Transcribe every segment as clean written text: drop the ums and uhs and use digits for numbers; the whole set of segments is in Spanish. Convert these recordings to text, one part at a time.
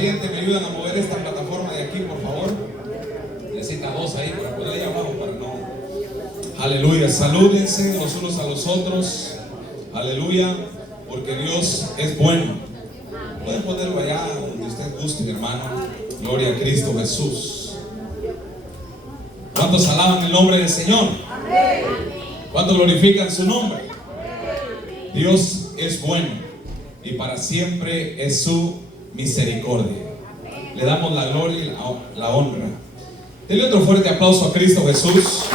valiente me ayudan a mover esta plataforma de aquí, por favor. Necesita dos ahí para poder ir abajo, para no. Aleluya, salúdense los unos a los otros. Aleluya, porque Dios es bueno. Pueden ponerlo allá donde usted guste, mi hermano. Gloria a Cristo Jesús. ¿Cuántos alaban el nombre del Señor? ¿Cuántos glorifican su nombre? Dios es bueno y para siempre es su misericordia. Le damos la gloria y la honra. Denle otro fuerte aplauso a Cristo Jesús.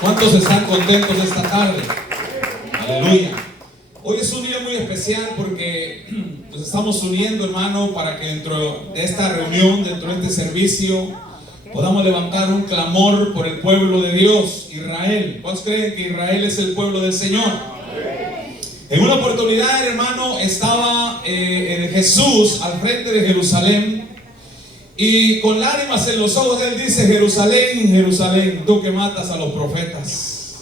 ¿Cuántos están contentos esta tarde? Aleluya. Hoy es un día muy especial porque nos estamos uniendo, hermano, para que dentro de esta reunión, dentro de este servicio, podamos levantar un clamor por el pueblo de Dios, Israel. ¿Cuántos creen que Israel es el pueblo del Señor? En una oportunidad, hermano, estaba Jesús al frente de Jerusalén y con lágrimas en los ojos él dice: Jerusalén, Jerusalén, tú que matas a los profetas.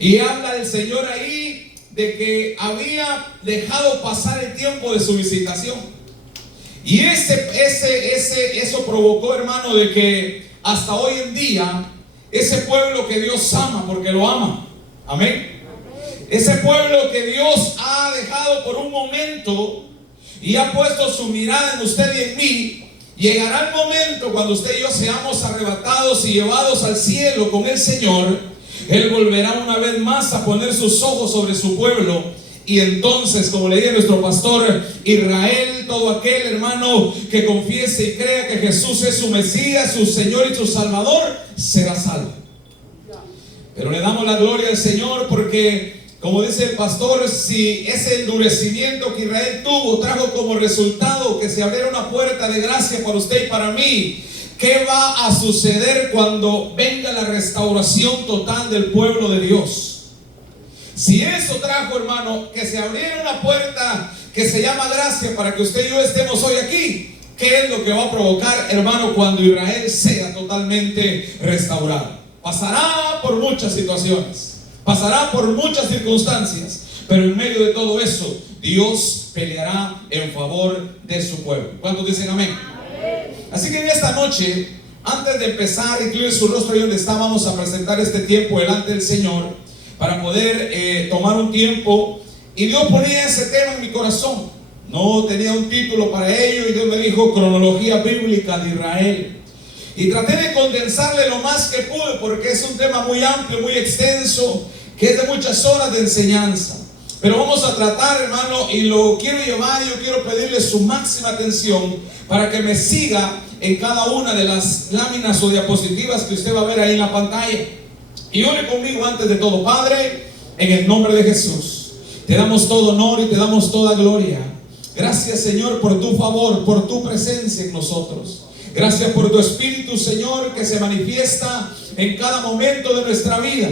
Y habla el Señor ahí de que había dejado pasar el tiempo de su visitación. Y eso provocó, hermano, de que hasta hoy en día ese pueblo que Dios ama, porque lo ama, amén, ese pueblo que Dios ha dejado por un momento y ha puesto su mirada en usted y en mí, llegará el momento cuando usted y yo seamos arrebatados y llevados al cielo con el Señor. Él volverá una vez más a poner sus ojos sobre su pueblo. Y entonces, como le dice nuestro pastor, Israel, todo aquel hermano que confiese y crea que Jesús es su Mesías, su Señor y su Salvador, será salvo. Pero le damos la gloria al Señor porque, como dice el pastor, si ese endurecimiento que Israel tuvo trajo como resultado que se abriera una puerta de gracia para usted y para mí, ¿qué va a suceder cuando venga la restauración total del pueblo de Dios? Si eso trajo, hermano, que se abriera una puerta que se llama gracia para que usted y yo estemos hoy aquí, ¿qué es lo que va a provocar, hermano, cuando Israel sea totalmente restaurado? Pasará por muchas situaciones, pasará por muchas circunstancias, pero en medio de todo eso, Dios peleará en favor de su pueblo. ¿Cuántos dicen amén? Así que en esta noche, antes de empezar, incluye su rostro ahí donde está, vamos a presentar este tiempo delante del Señor para poder tomar un tiempo. Y Dios ponía ese tema en mi corazón. No tenía un título para ello y Dios me dijo: cronología bíblica de Israel. Y traté de condensarle lo más que pude porque es un tema muy amplio, muy extenso, que es de muchas horas de enseñanza. Pero vamos a tratar, hermano, y lo quiero llevar. Yo quiero pedirle su máxima atención para que me siga en cada una de las láminas o diapositivas que usted va a ver ahí en la pantalla. Y ore conmigo antes de todo. Padre, en el nombre de Jesús, te damos todo honor y te damos toda gloria. Gracias, Señor, por tu favor, por tu presencia en nosotros. Gracias por tu Espíritu, Señor, que se manifiesta en cada momento de nuestra vida.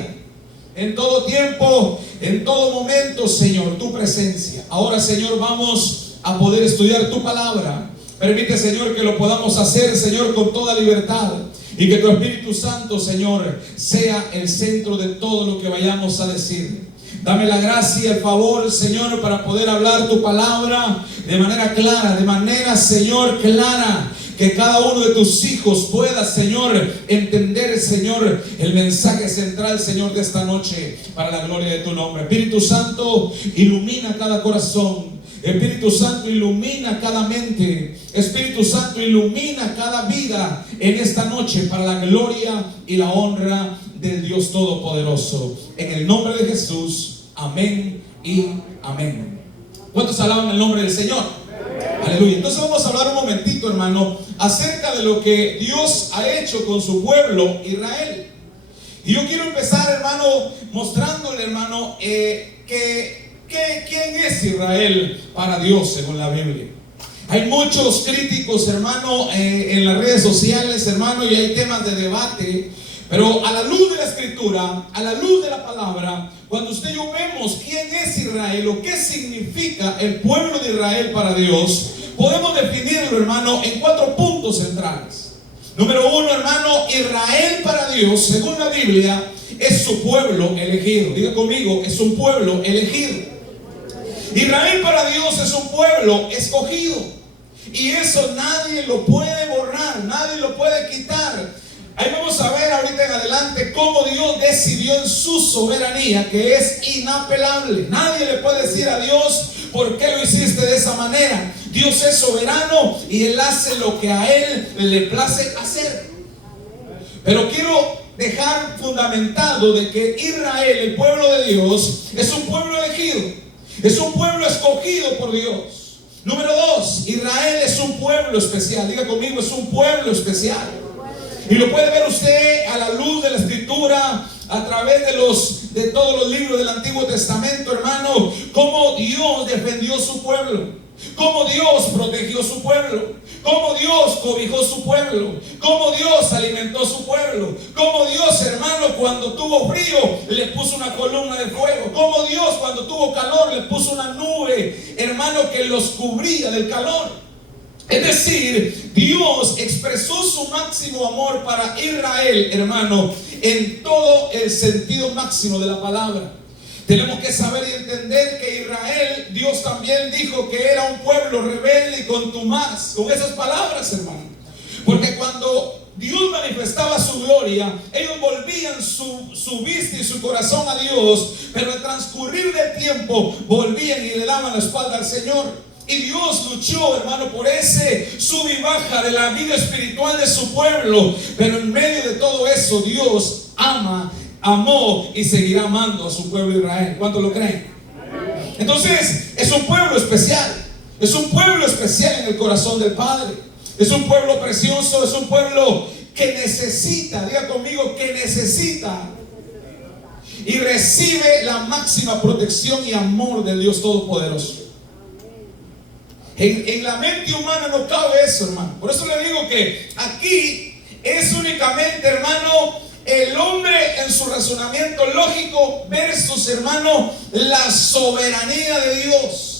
En todo tiempo, en todo momento, Señor, tu presencia. Ahora, Señor, vamos a poder estudiar tu palabra. Permite, Señor, que lo podamos hacer, Señor, con toda libertad. Y que tu Espíritu Santo, Señor, sea el centro de todo lo que vayamos a decir. Dame la gracia y el favor, Señor, para poder hablar tu palabra de manera clara, de manera, Señor, clara. Que cada uno de tus hijos pueda, Señor, entender, Señor, el mensaje central, Señor, de esta noche, para la gloria de tu nombre. Espíritu Santo, ilumina cada corazón. Espíritu Santo, ilumina cada mente. Espíritu Santo, ilumina cada vida en esta noche para la gloria y la honra del Dios Todopoderoso. En el nombre de Jesús, amén y amén. ¿Cuántos alaban el nombre del Señor? Aleluya. Entonces vamos a hablar un momentito, hermano, acerca de lo que Dios ha hecho con su pueblo Israel. Y yo quiero empezar, hermano, mostrándole, hermano, ¿quién es Israel para Dios según la Biblia? Hay muchos críticos, hermano, en las redes sociales, hermano, y hay temas de debate. Pero a la luz de la Escritura, a la luz de la palabra, cuando usted y yo vemos quién es Israel o qué significa el pueblo de Israel para Dios, podemos definirlo, hermano, en 4 puntos centrales. Número 1, hermano, Israel para Dios, según la Biblia, es su pueblo elegido. Diga conmigo, es un pueblo elegido. Israel para Dios es un pueblo escogido. Y eso nadie lo puede borrar, nadie lo puede quitar. Ahí vamos a ver ahorita en adelante cómo Dios decidió en su soberanía, que es inapelable. Nadie le puede decir a Dios: ¿por qué lo hiciste de esa manera? Dios es soberano y Él hace lo que a Él le place hacer. Pero quiero dejar fundamentado de que Israel, el pueblo de Dios, es un pueblo elegido, es un pueblo escogido por Dios. Número 2, Israel es un pueblo especial. Diga conmigo: es un pueblo especial. Y lo puede ver usted a la luz de la Escritura, a través de todos los libros del Antiguo Testamento, hermano, cómo Dios defendió su pueblo, cómo Dios protegió su pueblo, cómo Dios cobijó su pueblo, cómo Dios alimentó su pueblo, cómo Dios, hermano, cuando tuvo frío le puso una columna de fuego, cómo Dios cuando tuvo calor le puso una nube, hermano, que los cubría del calor. Es decir, Dios expresó su máximo amor para Israel, hermano, en todo el sentido máximo de la palabra. Tenemos que saber y entender que Israel, Dios también dijo que era un pueblo rebelde y contumaz. Con esas palabras, hermano. Porque cuando Dios manifestaba su gloria, ellos volvían su vista y su corazón a Dios, pero al transcurrir del tiempo volvían y le daban la espalda al Señor. Y Dios luchó, hermano, por ese sub y baja de la vida espiritual de su pueblo. Pero en medio de todo eso, Dios amó y seguirá amando a su pueblo Israel. ¿Cuántos lo creen? Entonces, es un pueblo especial. Es un pueblo especial en el corazón del Padre. Es un pueblo precioso. Es un pueblo que necesita, diga conmigo, que necesita y recibe la máxima protección y amor del Dios Todopoderoso. En la mente humana no cabe eso, hermano. Por eso le digo que aquí es únicamente, hermano, el hombre en su razonamiento lógico versus, hermano, la soberanía de Dios.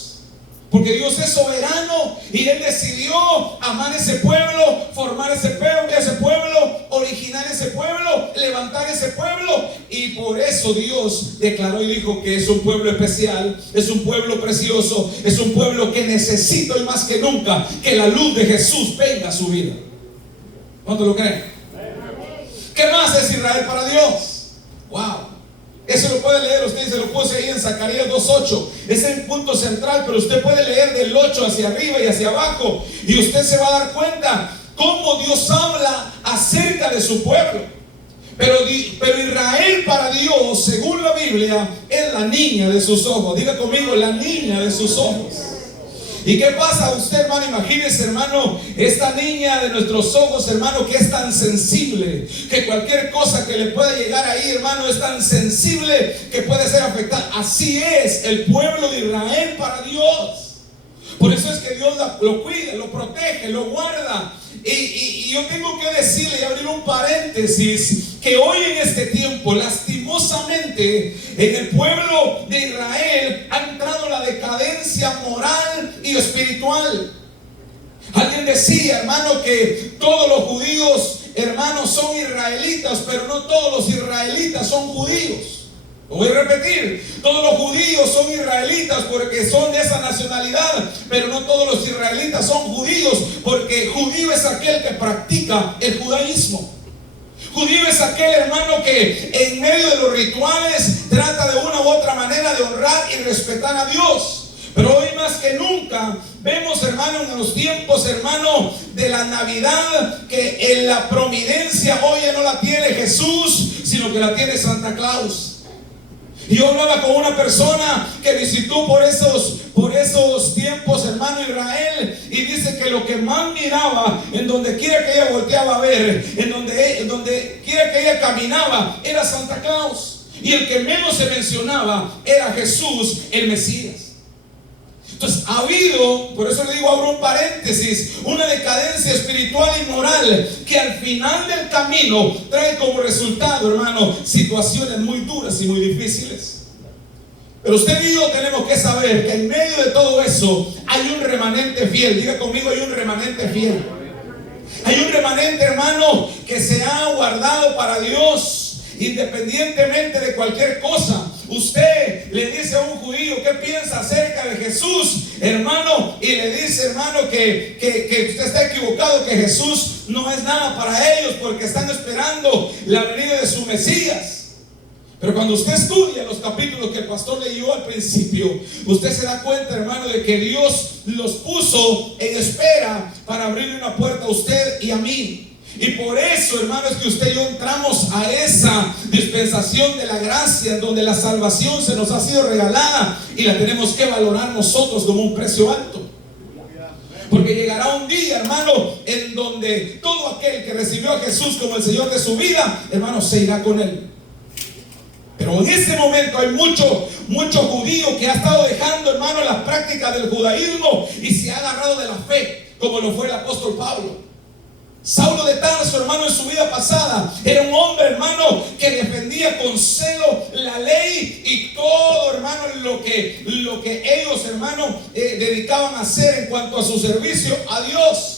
Porque Dios es soberano y Él decidió amar ese pueblo, formar ese pueblo, originar ese pueblo, levantar ese pueblo. Y por eso Dios declaró y dijo que es un pueblo especial, es un pueblo precioso, es un pueblo que necesita hoy más que nunca que la luz de Jesús venga a su vida. ¿Cuánto lo creen? ¿Qué más es Israel para Dios? ¡Wow! Eso lo puede leer usted, se lo puse ahí en Zacarías 2:8. Es el punto central, pero usted puede leer del 8 hacia arriba y hacia abajo, y usted se va a dar cuenta cómo Dios habla acerca de su pueblo. Pero Israel para Dios, según la Biblia, es la niña de sus ojos. Diga conmigo: la niña de sus ojos. ¿Y qué pasa usted, hermano? Imagínese, hermano, esta niña de nuestros ojos, hermano, que es tan sensible, que cualquier cosa que le pueda llegar ahí, hermano, es tan sensible que puede ser afectada. Así es el pueblo de Israel para Dios. Por eso es que Dios lo cuida, lo protege, lo guarda. Y yo tengo que decirle y abrir un paréntesis, que hoy en este tiempo, lastimosamente, en el pueblo de Israel ha entrado la decadencia moral y espiritual. Alguien decía, hermano, que todos los judíos, hermanos, son israelitas, pero no todos los israelitas son judíos. Lo voy a repetir: todos los judíos son israelitas porque son de esa nacionalidad, pero no todos los israelitas son judíos, porque judío es aquel que practica el judaísmo. Judío es aquel, hermano, que en medio de los rituales trata de una u otra manera de honrar y respetar a Dios. Pero hoy más que nunca vemos, hermano, en los tiempos, hermano, de la Navidad, que en la providencia hoy ya no la tiene Jesús, sino que la tiene Santa Claus. Y yo hablaba con una persona que visitó por esos tiempos, hermano, Israel, y dice que lo que más miraba, en donde quiera que ella volteaba a ver, en donde quiera que ella caminaba, era Santa Claus. Y el que menos se mencionaba era Jesús, el Mesías. Entonces ha habido, por eso le digo, abro un paréntesis, una decadencia espiritual y moral que al final del camino trae como resultado, hermano, situaciones muy duras y muy difíciles. Pero usted y yo tenemos que saber que en medio de todo eso hay un remanente fiel. Diga conmigo: hay un remanente fiel. Hay un remanente, hermano, que se ha guardado para Dios, independientemente de cualquier cosa. usted le dice a un judío qué piensa acerca de Jesús, hermano, y le dice, hermano, que usted está equivocado, que Jesús no es nada para ellos porque están esperando la venida de su Mesías. Pero cuando usted estudia los capítulos que el pastor leyó al principio, usted se da cuenta, hermano, de que Dios los puso en espera para abrirle una puerta a usted y a mí. Y por eso, hermano, es que usted y yo entramos a esa dispensación de la gracia, donde la salvación se nos ha sido regalada y la tenemos que valorar nosotros como un precio alto. Porque llegará un día, hermano, en donde todo aquel que recibió a Jesús como el Señor de su vida, hermano, se irá con Él. Pero en este momento hay mucho judío que ha estado dejando, hermano, las prácticas del judaísmo y se ha agarrado de la fe, como lo fue el apóstol Pablo. Saulo de Tarso, hermano, en su vida pasada era un hombre, hermano, que defendía con celo la ley y todo, hermano, lo que ellos, hermano, dedicaban a hacer en cuanto a su servicio a Dios.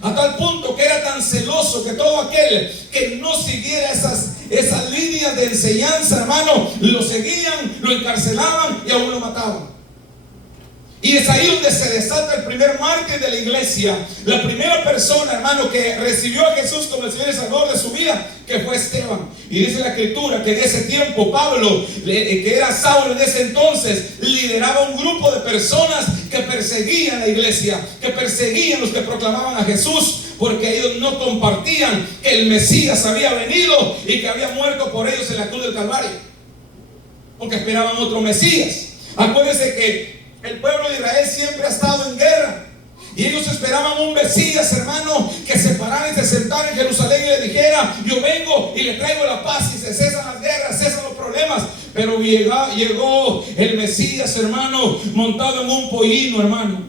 A tal punto que era tan celoso que todo aquel que no siguiera esas líneas de enseñanza, hermano, lo seguían, lo encarcelaban y aún lo mataban. Y es ahí donde se desata el primer mártir de la iglesia, la primera persona, hermano, que recibió a Jesús como el Señor y Salvador de su vida, que fue Esteban. Y dice la Escritura que en ese tiempo Pablo, que era Saulo en ese entonces, lideraba un grupo de personas que perseguían la iglesia, que perseguían los que proclamaban a Jesús, porque ellos no compartían que el Mesías había venido y que había muerto por ellos en la cruz del Calvario, porque esperaban otro Mesías. Acuérdense que el pueblo de Israel siempre ha estado en guerra y ellos esperaban un Mesías, hermano, que se parara y se sentara en Jerusalén y le dijera: yo vengo y le traigo la paz y se cesan las guerras, cesan los problemas. Pero llegó el Mesías, hermano, montado en un pollino, hermano.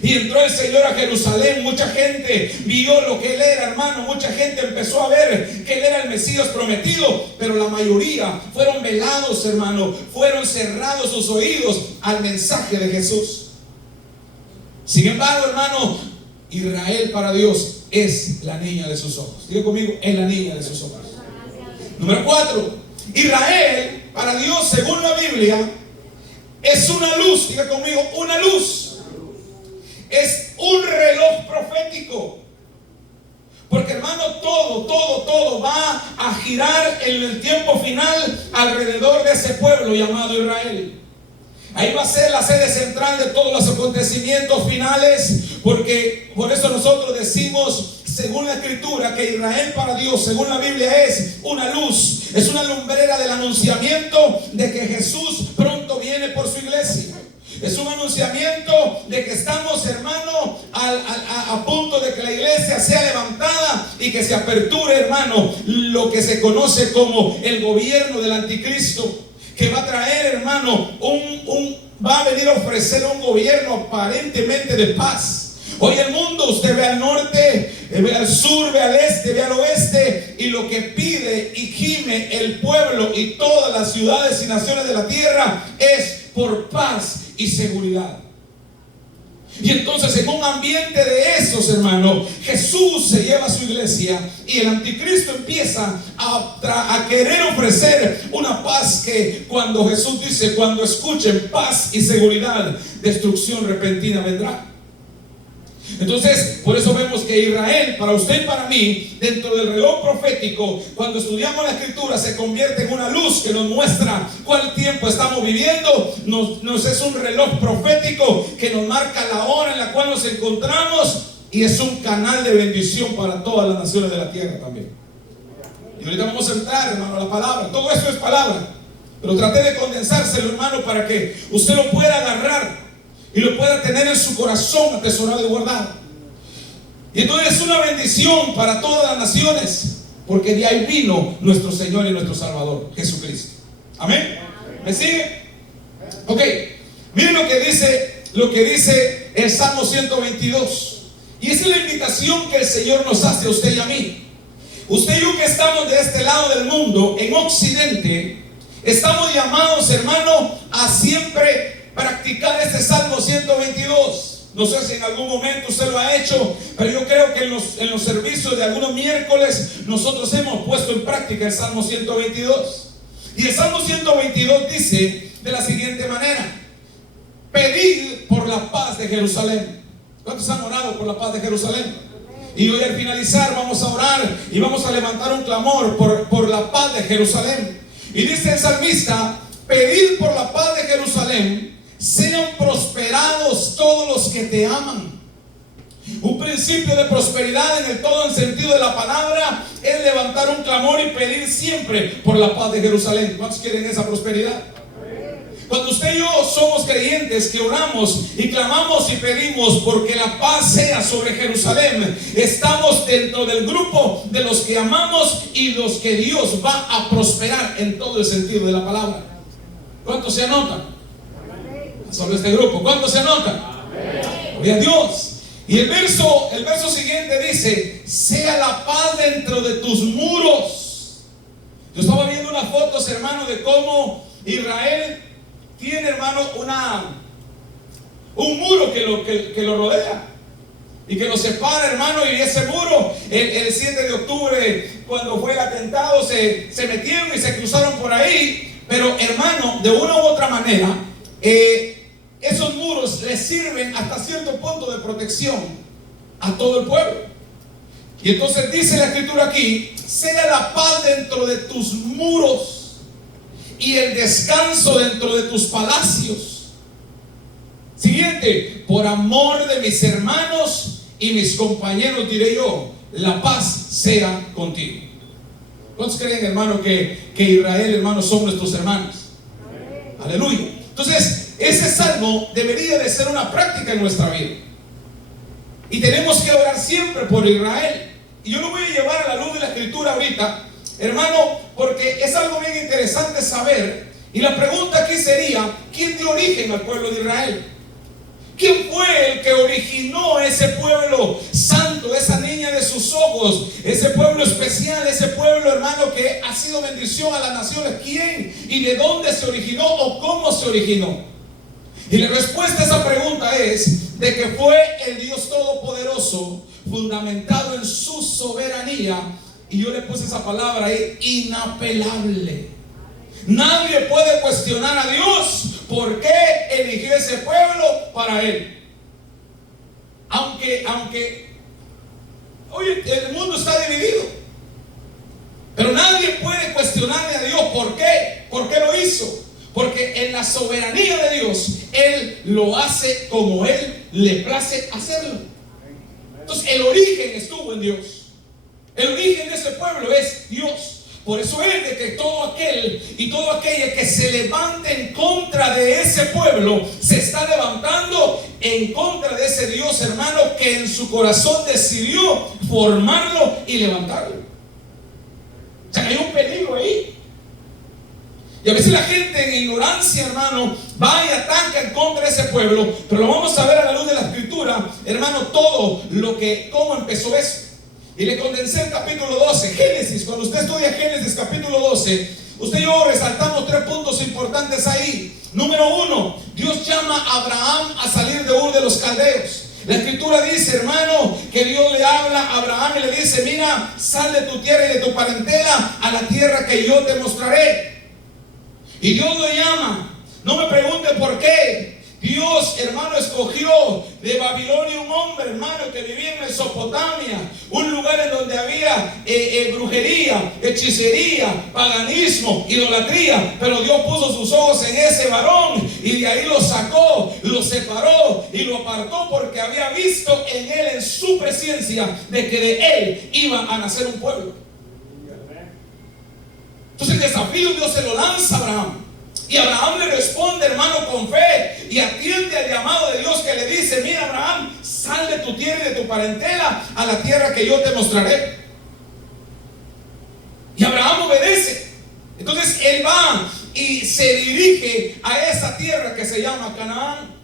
Y entró el Señor a Jerusalén. Mucha gente vio lo que Él era, hermano. Mucha gente empezó a ver que Él era el Mesías prometido. Pero la mayoría fueron velados, hermano. Fueron cerrados sus oídos al mensaje de Jesús. Sin embargo, hermano, Israel para Dios es la niña de sus ojos. Diga conmigo, es la niña de sus ojos. Número 4. Israel para Dios, según la Biblia, es una luz. Diga conmigo, una luz. Es un reloj profético. Porque, hermano, todo va a girar en el tiempo final alrededor de ese pueblo llamado Israel. Ahí va a ser la sede central de todos los acontecimientos finales. Porque por eso nosotros decimos, según la Escritura, que Israel para Dios, según la Biblia, es una luz. Es una lumbrera del anunciamiento de que Jesús pronto viene por su iglesia. Es un anunciamiento de que estamos, hermano, a punto de que la iglesia sea levantada y que se aperture, hermano, lo que se conoce como el gobierno del anticristo, que va a traer, hermano, va a venir a ofrecer un gobierno aparentemente de paz. Hoy el mundo, usted ve al norte, ve al sur, ve al este, ve al oeste, y lo que pide y gime el pueblo y todas las ciudades y naciones de la tierra es por paz y seguridad. Y entonces, en un ambiente de esos, hermano, Jesús se lleva a su iglesia y el anticristo empieza a querer ofrecer una paz que, cuando Jesús dice, cuando escuchen paz y seguridad, destrucción repentina vendrá. Entonces, por eso vemos que Israel, para usted y para mí, dentro del reloj profético, cuando estudiamos la Escritura, se convierte en una luz que nos muestra cuál tiempo estamos viviendo. Nos es un reloj profético que nos marca la hora en la cual nos encontramos, y es un canal de bendición para todas las naciones de la tierra también. Y ahorita vamos a entrar, hermano, a la palabra. Todo esto es palabra, pero traté de condensárselo, hermano, para que usted lo pueda agarrar y lo pueda tener en su corazón atesorado y guardado. Y entonces es una bendición para todas las naciones, porque de ahí vino nuestro Señor y nuestro Salvador, Jesucristo. Amén. ¿Me sigue? Ok. Miren lo que dice el Salmo 122. Y esa es la invitación que el Señor nos hace a usted y a mí. Usted y yo, que estamos de este lado del mundo, en Occidente, estamos llamados, hermano, a siempre practicar este Salmo 122. No sé si en algún momento usted lo ha hecho, pero yo creo que en los servicios de algunos miércoles nosotros hemos puesto en práctica el Salmo 122. Y el Salmo 122 dice de la siguiente manera: pedid por la paz de Jerusalén. ¿Cuántos han orado por la paz de Jerusalén? Y hoy al finalizar vamos a orar y vamos a levantar un clamor por la paz de Jerusalén. Y dice el salmista: pedid por la paz de Jerusalén, sean prosperados todos los que te aman. Un principio de prosperidad en el todo el sentido de la palabra es levantar un clamor y pedir siempre por la paz de Jerusalén. ¿Cuántos quieren esa prosperidad? Cuando usted y yo somos creyentes que oramos y clamamos y pedimos porque la paz sea sobre Jerusalén, estamos dentro del grupo de los que amamos y los que Dios va a prosperar en todo el sentido de la palabra. ¿Cuántos se anotan? Sobre este grupo, ¿cuántos se anotan? Gloria a Dios. Y el verso siguiente dice: sea la paz dentro de tus muros. Yo estaba viendo unas fotos, hermano, de cómo Israel tiene, hermano, un muro que lo rodea y que lo separa, hermano. Y ese muro, el 7 de octubre, cuando fue el atentado, se metieron y se cruzaron por ahí. Pero, hermano, de una u otra manera, esos muros les sirven hasta cierto punto de protección a todo el pueblo. Y entonces dice la escritura aquí: sea la paz dentro de tus muros y el descanso dentro de tus palacios. Siguiente: por amor de mis hermanos y mis compañeros diré yo, la paz sea contigo. ¿Cuántos creen, hermano, que Israel, hermano, son nuestros hermanos? Aleluya. Entonces, ese salmo debería de ser una práctica en nuestra vida. Y tenemos que orar siempre por Israel. Y yo lo voy a llevar a la luz de la escritura ahorita, hermano, porque es algo bien interesante saber. Y la pregunta aquí sería: ¿quién dio origen al pueblo de Israel? ¿Quién fue el que originó ese pueblo santo, esa niña de sus ojos, ese pueblo especial, ese pueblo, hermano, que ha sido bendición a las naciones? ¿Quién y de dónde se originó o cómo se originó? Y la respuesta a esa pregunta es de que fue el Dios Todopoderoso, fundamentado en su soberanía. Y yo le puse esa palabra ahí: inapelable. Nadie puede cuestionar a Dios por qué eligió ese pueblo para él. Aunque oye, el mundo está dividido, pero nadie puede cuestionarle a Dios por qué lo hizo. Porque en la soberanía de Dios, Él lo hace como Él le place hacerlo. Entonces el origen estuvo en Dios. El origen de ese pueblo es Dios. Por eso es de que todo aquel y todo aquella que se levante en contra de ese pueblo, se está levantando en contra de ese Dios, hermano, que en su corazón decidió formarlo y levantarlo. O sea, hay un peligro ahí. Y a veces la gente en ignorancia, hermano, va y ataca en contra de ese pueblo. Pero lo vamos a ver a la luz de la escritura, hermano, todo cómo empezó eso. Y le condensé el capítulo 12, Génesis. Cuando usted estudia Génesis capítulo 12, usted y yo resaltamos 3 puntos importantes ahí. Número 1, Dios llama a Abraham a salir de Ur de los Caldeos. La escritura dice, hermano, que Dios le habla a Abraham y le dice: mira, sal de tu tierra y de tu parentela a la tierra que yo te mostraré. Y Dios lo llama. No me pregunte por qué. Dios, hermano, escogió de Babilonia un hombre, hermano, que vivía en Mesopotamia, un lugar en donde había brujería, hechicería, paganismo, idolatría. Pero Dios puso sus ojos en ese varón y de ahí lo sacó, lo separó y lo apartó, porque había visto en él, en su presencia, de que de él iba a nacer un pueblo. Entonces el desafío Dios se lo lanza a Abraham. Y Abraham le responde, hermano, con fe, y atiende al llamado de Dios, que le dice: mira, Abraham, sal de tu tierra y de tu parentela a la tierra que yo te mostraré. Y Abraham obedece. Entonces él va y se dirige a esa tierra que se llama Canaán,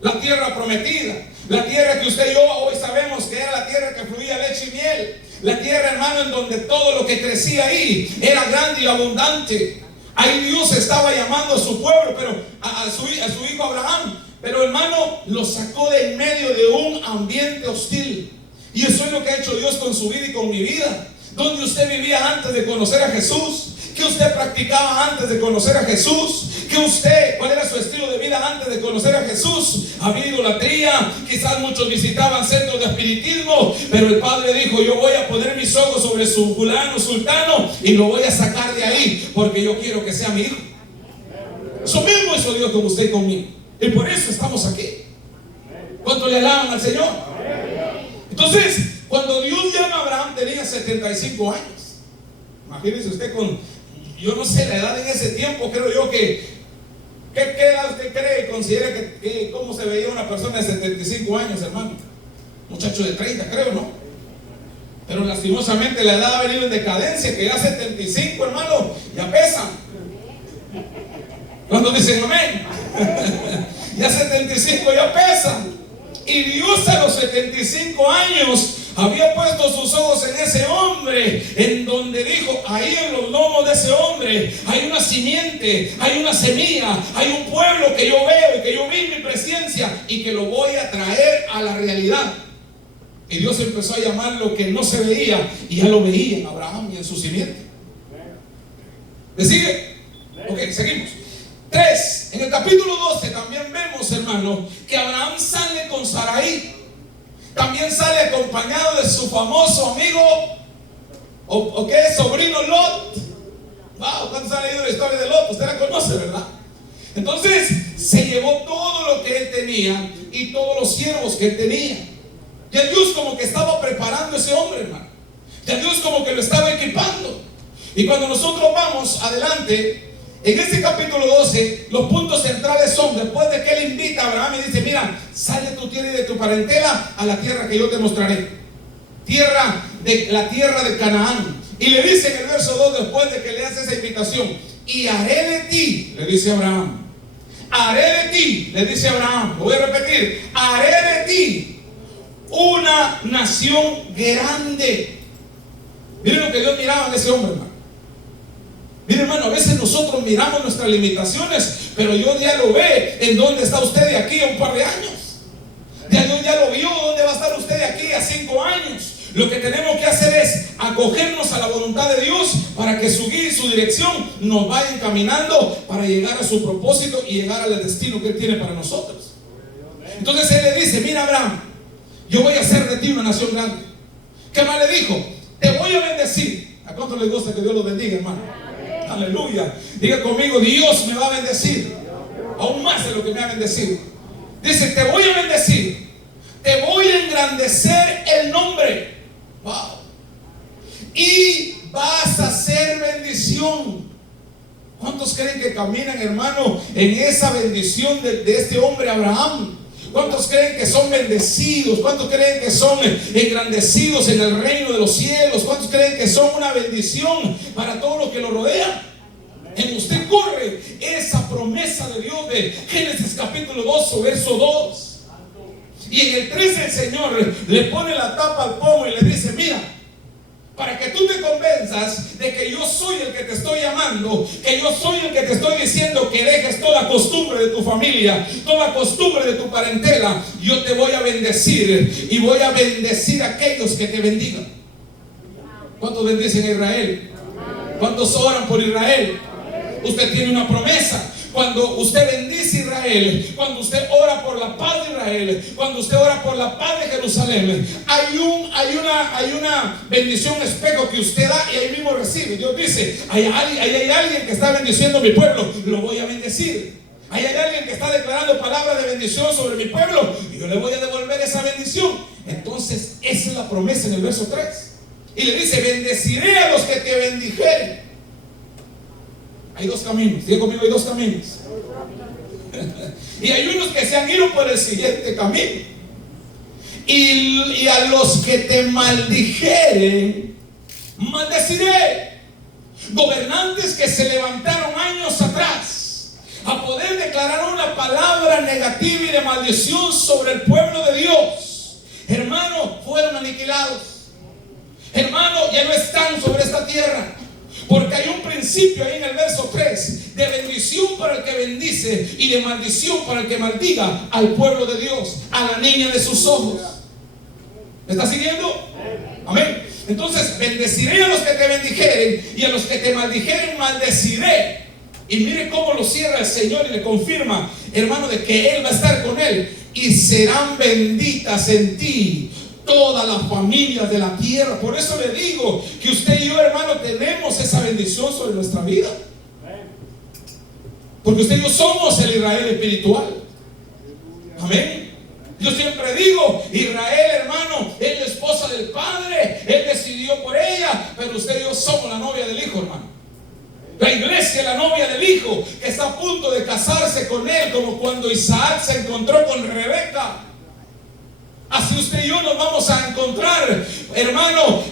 la tierra prometida, la tierra que usted y yo hoy sabemos que era la tierra que fluía leche y miel, la tierra, hermano, en donde todo lo que crecía ahí era grande y abundante. Ahí Dios estaba llamando a su pueblo, pero a su hijo Abraham. Pero, hermano, lo sacó de en medio de un ambiente hostil. Y eso es lo que ha hecho Dios con su vida y con mi vida. Donde usted vivía antes de conocer a Jesús, ¿qué usted practicaba antes de conocer a Jesús? ¿Cuál era su estilo de vida antes de conocer a Jesús? Había idolatría, quizás muchos visitaban centros de espiritismo, pero el Padre dijo: yo voy a poner mis ojos sobre su fulano, sultano, y lo voy a sacar de ahí, porque yo quiero que sea mi hijo. Eso mismo hizo Dios con usted y conmigo, y por eso estamos aquí. ¿Cuánto le alaban al Señor? Entonces, cuando Dios llama a Abraham, tenía 75 años. Imagínese usted yo no sé la edad en ese tiempo. Creo yo que ¿qué edad usted cree, considera que cómo se veía una persona de 75 años, hermano? Muchacho de 30, creo, ¿no? Pero lastimosamente la edad ha venido en decadencia, que ya 75, hermano, ya pesan. ¿Cuántos dicen amén? Ya 75 ya pesan. Y Dios a los 75 años había puesto sus ojos en ese hombre, en donde dijo: ahí en los lomos de ese hombre hay una simiente, hay una semilla, hay un pueblo que yo veo y que yo vi en mi presencia y que lo voy a traer a la realidad. Y Dios empezó a llamar lo que no se veía, y ya lo veía en Abraham y en su simiente. ¿Le sigue? Ok, seguimos. 3. En el capítulo 12 también vemos, hermano, que Abraham sale con Sarai. También sale acompañado de su famoso amigo, o que es sobrino Lot. Wow, ¿cuántos han leído la historia de Lot? Usted la conoce, ¿verdad? Entonces se llevó todo lo que él tenía y todos los siervos que él tenía. Ya Dios como que estaba preparando a ese hombre, hermano. Ya Dios como que lo estaba equipando. Y cuando nosotros vamos adelante, en este capítulo 12, los puntos centrales son: después de que él invita a Abraham y dice: mira, sal de tu tierra y de tu parentela a la tierra que yo te mostraré, la tierra de Canaán. Y le dice en el verso 2, después de que le hace esa invitación: y haré de ti, le dice Abraham, haré de ti, le dice Abraham, lo voy a repetir, haré de ti una nación grande. Miren lo que Dios miraba en ese hombre, hermano. Mire, hermano, a veces nosotros miramos nuestras limitaciones, pero Dios ya lo ve en dónde está usted de aquí a un par de años. Dios ya lo vio dónde va a estar usted de aquí a 5 años. Lo que tenemos que hacer es acogernos a la voluntad de Dios para que su guía y su dirección nos vaya encaminando para llegar a su propósito y llegar al destino que Él tiene para nosotros. Entonces Él le dice: mira, Abraham, yo voy a hacer de ti una nación grande. ¿Qué más le dijo? Te voy a bendecir. ¿A cuánto les gusta que Dios los bendiga, hermano? Aleluya. Diga conmigo: Dios me va a bendecir aún más de lo que me ha bendecido. Dice: te voy a bendecir, te voy a engrandecer el nombre. Wow. Y vas a ser bendición. ¿Cuántos creen que caminan, hermano, en esa bendición de este hombre Abraham? ¿Cuántos creen que son bendecidos? ¿Cuántos creen que son engrandecidos en el reino de los cielos? ¿Cuántos creen que son una bendición para todos los que lo rodean? En usted corre esa promesa de Dios de Génesis capítulo 2, verso 2. Y en el 13 el Señor le pone la tapa al pomo y le dice: mira, para que tú te convenzas de que yo soy el que te estoy llamando, que yo soy el que te estoy diciendo que dejes toda costumbre de tu familia, toda costumbre de tu parentela, yo te voy a bendecir y voy a bendecir a aquellos que te bendigan. ¿Cuántos bendicen a Israel? ¿Cuántos oran por Israel? Usted tiene una promesa. Cuando usted bendice a Israel, cuando usted ora por la paz de Israel, cuando usted ora por la paz de Jerusalén, hay una bendición espejo que usted da y ahí mismo recibe. Dios dice: hay alguien que está bendiciendo a mi pueblo, lo voy a bendecir. Hay alguien que está declarando palabras de bendición sobre mi pueblo y yo le voy a devolver esa bendición. Entonces esa es la promesa en el verso 3. Y le dice: bendeciré a los que te bendijeren. Hay dos caminos. Diga conmigo: hay dos caminos. Y hay unos que se han ido por el siguiente camino. Y a los que te maldijeren, maldeciré. Gobernantes que se levantaron años atrás a poder declarar una palabra negativa y de maldición sobre el pueblo de Dios, hermano, fueron aniquilados. Hermano, ya no están sobre esta tierra. Porque hay un principio ahí en el verso 3 de bendición para el que bendice y de maldición para el que maldiga al pueblo de Dios, a la niña de sus ojos. ¿Me está siguiendo? Amén. Entonces bendeciré a los que te bendijeren y a los que te maldijeren maldeciré. Y mire cómo lo cierra el Señor y le confirma, hermano, de que Él va a estar con él. Y serán benditas en ti todas las familias de la tierra. Por eso le digo que usted y yo, hermano, tenemos esa bendición sobre nuestra vida. Porque usted y yo somos el Israel espiritual. Amén. Yo siempre digo, Israel, hermano, es la esposa del Padre. Él decidió por ella, pero usted y yo somos la novia del Hijo, hermano. La iglesia es la novia del Hijo, que está a punto de casarse con él, como cuando Isaac se encontró con Rebeca. Así usted y yo nos vamos a encontrar, hermano,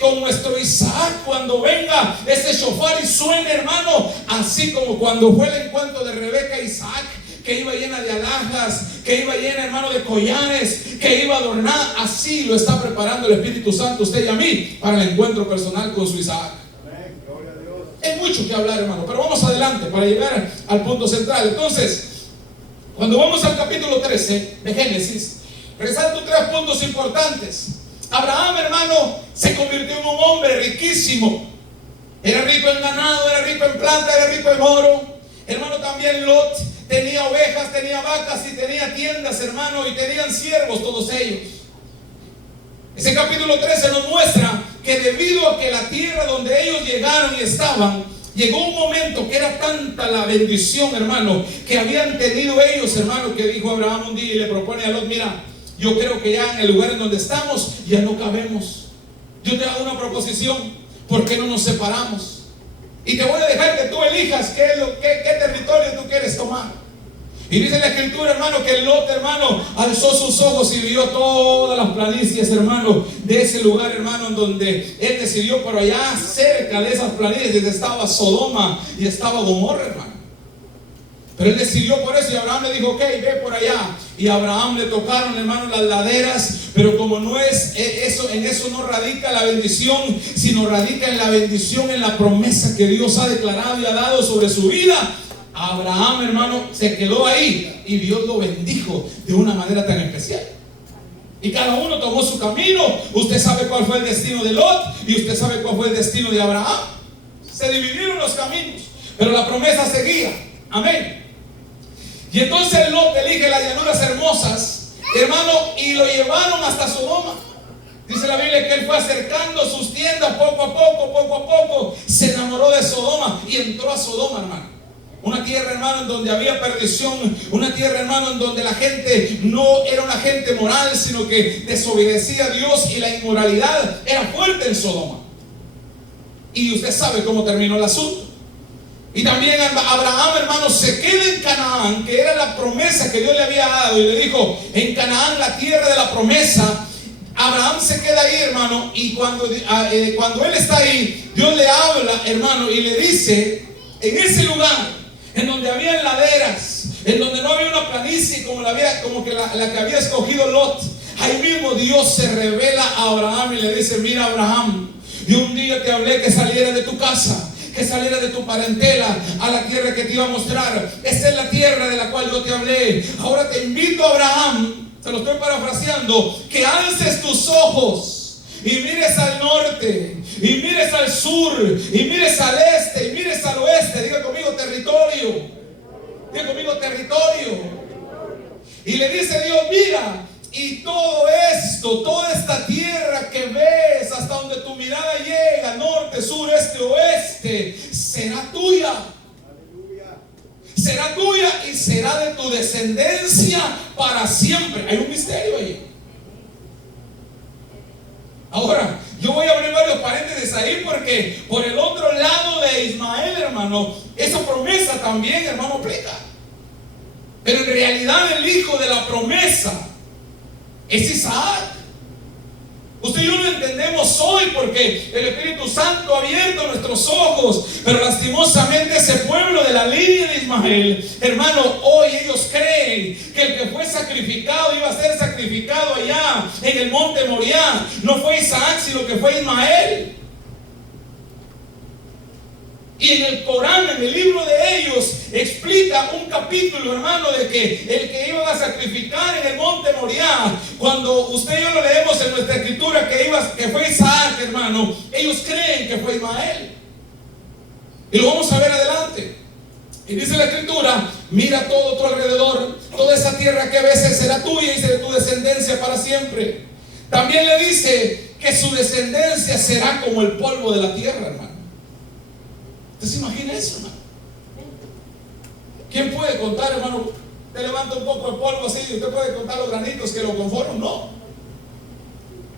con nuestro Isaac cuando venga ese shofar y suene, hermano, así como cuando fue el encuentro de Rebeca e Isaac, que iba llena de alhajas, que iba llena, hermano, de collares, que iba adornada. Así lo está preparando el Espíritu Santo usted y a mí para el encuentro personal con su Isaac. Hay mucho que hablar, hermano, pero vamos adelante para llegar al punto central. Entonces, cuando vamos al capítulo 13 de Génesis, resalto 3 puntos importantes. Abraham, hermano, se convirtió en un hombre riquísimo. Era rico en ganado, era rico en plata, era rico en oro. Hermano, también Lot tenía ovejas, tenía vacas y tenía tiendas, hermano, y tenían siervos todos ellos. Ese capítulo 13 nos muestra que debido a que la tierra donde ellos llegaron y estaban, llegó un momento que era tanta la bendición, hermano, que habían tenido ellos, hermano, que dijo Abraham un día y le propone a Lot: mira, yo creo que ya en el lugar en donde estamos ya no cabemos. Yo te hago una proposición, ¿por qué no nos separamos? Y te voy a dejar que tú elijas qué territorio tú quieres tomar. Y dice la escritura, hermano, que Lot, hermano, alzó sus ojos y vio todas las planicies, hermano, de ese lugar, hermano, en donde él decidió. Pero allá cerca de esas planicies estaba Sodoma y estaba Gomorra, hermano. Pero él decidió por eso, y Abraham le dijo: ok, ve por allá. Y a Abraham le tocaron, hermano, las laderas. Pero como no es eso, en eso no radica la bendición, sino radica en la bendición, en la promesa que Dios ha declarado y ha dado sobre su vida. Abraham, hermano, se quedó ahí y Dios lo bendijo de una manera tan especial. Y cada uno tomó su camino. Usted sabe cuál fue el destino de Lot y usted sabe cuál fue el destino de Abraham. Se dividieron los caminos, pero la promesa seguía. Amén. Y entonces Lot elige las llanuras hermosas, hermano, y lo llevaron hasta Sodoma. Dice la Biblia que él fue acercando sus tiendas poco a poco, se enamoró de Sodoma y entró a Sodoma, hermano. Una tierra, hermano, en donde había perdición. Una tierra, hermano, en donde la gente no era una gente moral, sino que desobedecía a Dios, y la inmoralidad era fuerte en Sodoma. Y usted sabe cómo terminó el asunto. Y también Abraham, hermano, se queda en Canaán, que era la promesa que Dios le había dado, y le dijo: en Canaán, la tierra de la promesa. Abraham se queda ahí, hermano, y cuando él está ahí, Dios le habla, hermano, y le dice: en ese lugar en donde había laderas, en donde no había una planicie como la que había escogido Lot, ahí mismo Dios se revela a Abraham y le dice: mira, Abraham, yo un día te hablé que salieras de tu casa, que salieras de tu parentela a la tierra que te iba a mostrar. Esta es la tierra de la cual yo te hablé. Ahora te invito, Abraham, se lo estoy parafraseando, que alces tus ojos y mires al norte, y mires al sur, y mires al este, y mires al oeste. Diga conmigo: territorio. Diga conmigo: territorio. Y le dice Dios: mira, y todo esto, toda esta tierra que ves, hasta donde tu mirada llega, norte, sur, este, oeste, será tuya. Será tuya y será de tu descendencia para siempre. Hay un misterio ahí. Ahora, yo voy a abrir varios paréntesis ahí, porque por el otro lado de Ismael, hermano, esa promesa también, hermano, aplica. Pero en realidad el hijo de la promesa es Isaac. Usted y yo lo entendemos hoy porque el Espíritu Santo ha abierto nuestros ojos. Pero lastimosamente ese pueblo de la línea de Ismael, hermano, hoy ellos creen que el que fue sacrificado iba a ser sacrificado allá en el monte Moriah. No fue Isaac, sino que fue Ismael. Y en el Corán, en el libro de ellos, explica un capítulo, hermano, de que el que iban a sacrificar en el monte Moriah, cuando usted y yo lo leemos en nuestra escritura, que iba que fue Isaac, hermano, ellos creen que fue Ismael. Y lo vamos a ver adelante. Y dice la escritura: mira todo tu alrededor, toda esa tierra que ves será tuya y será tu descendencia para siempre. También le dice que su descendencia será como el polvo de la tierra, hermano. ¿Usted se imagina eso, hermano? ¿Quién puede contar, hermano? Te levanta un poco el polvo así y usted puede contar los granitos que lo conforman. No.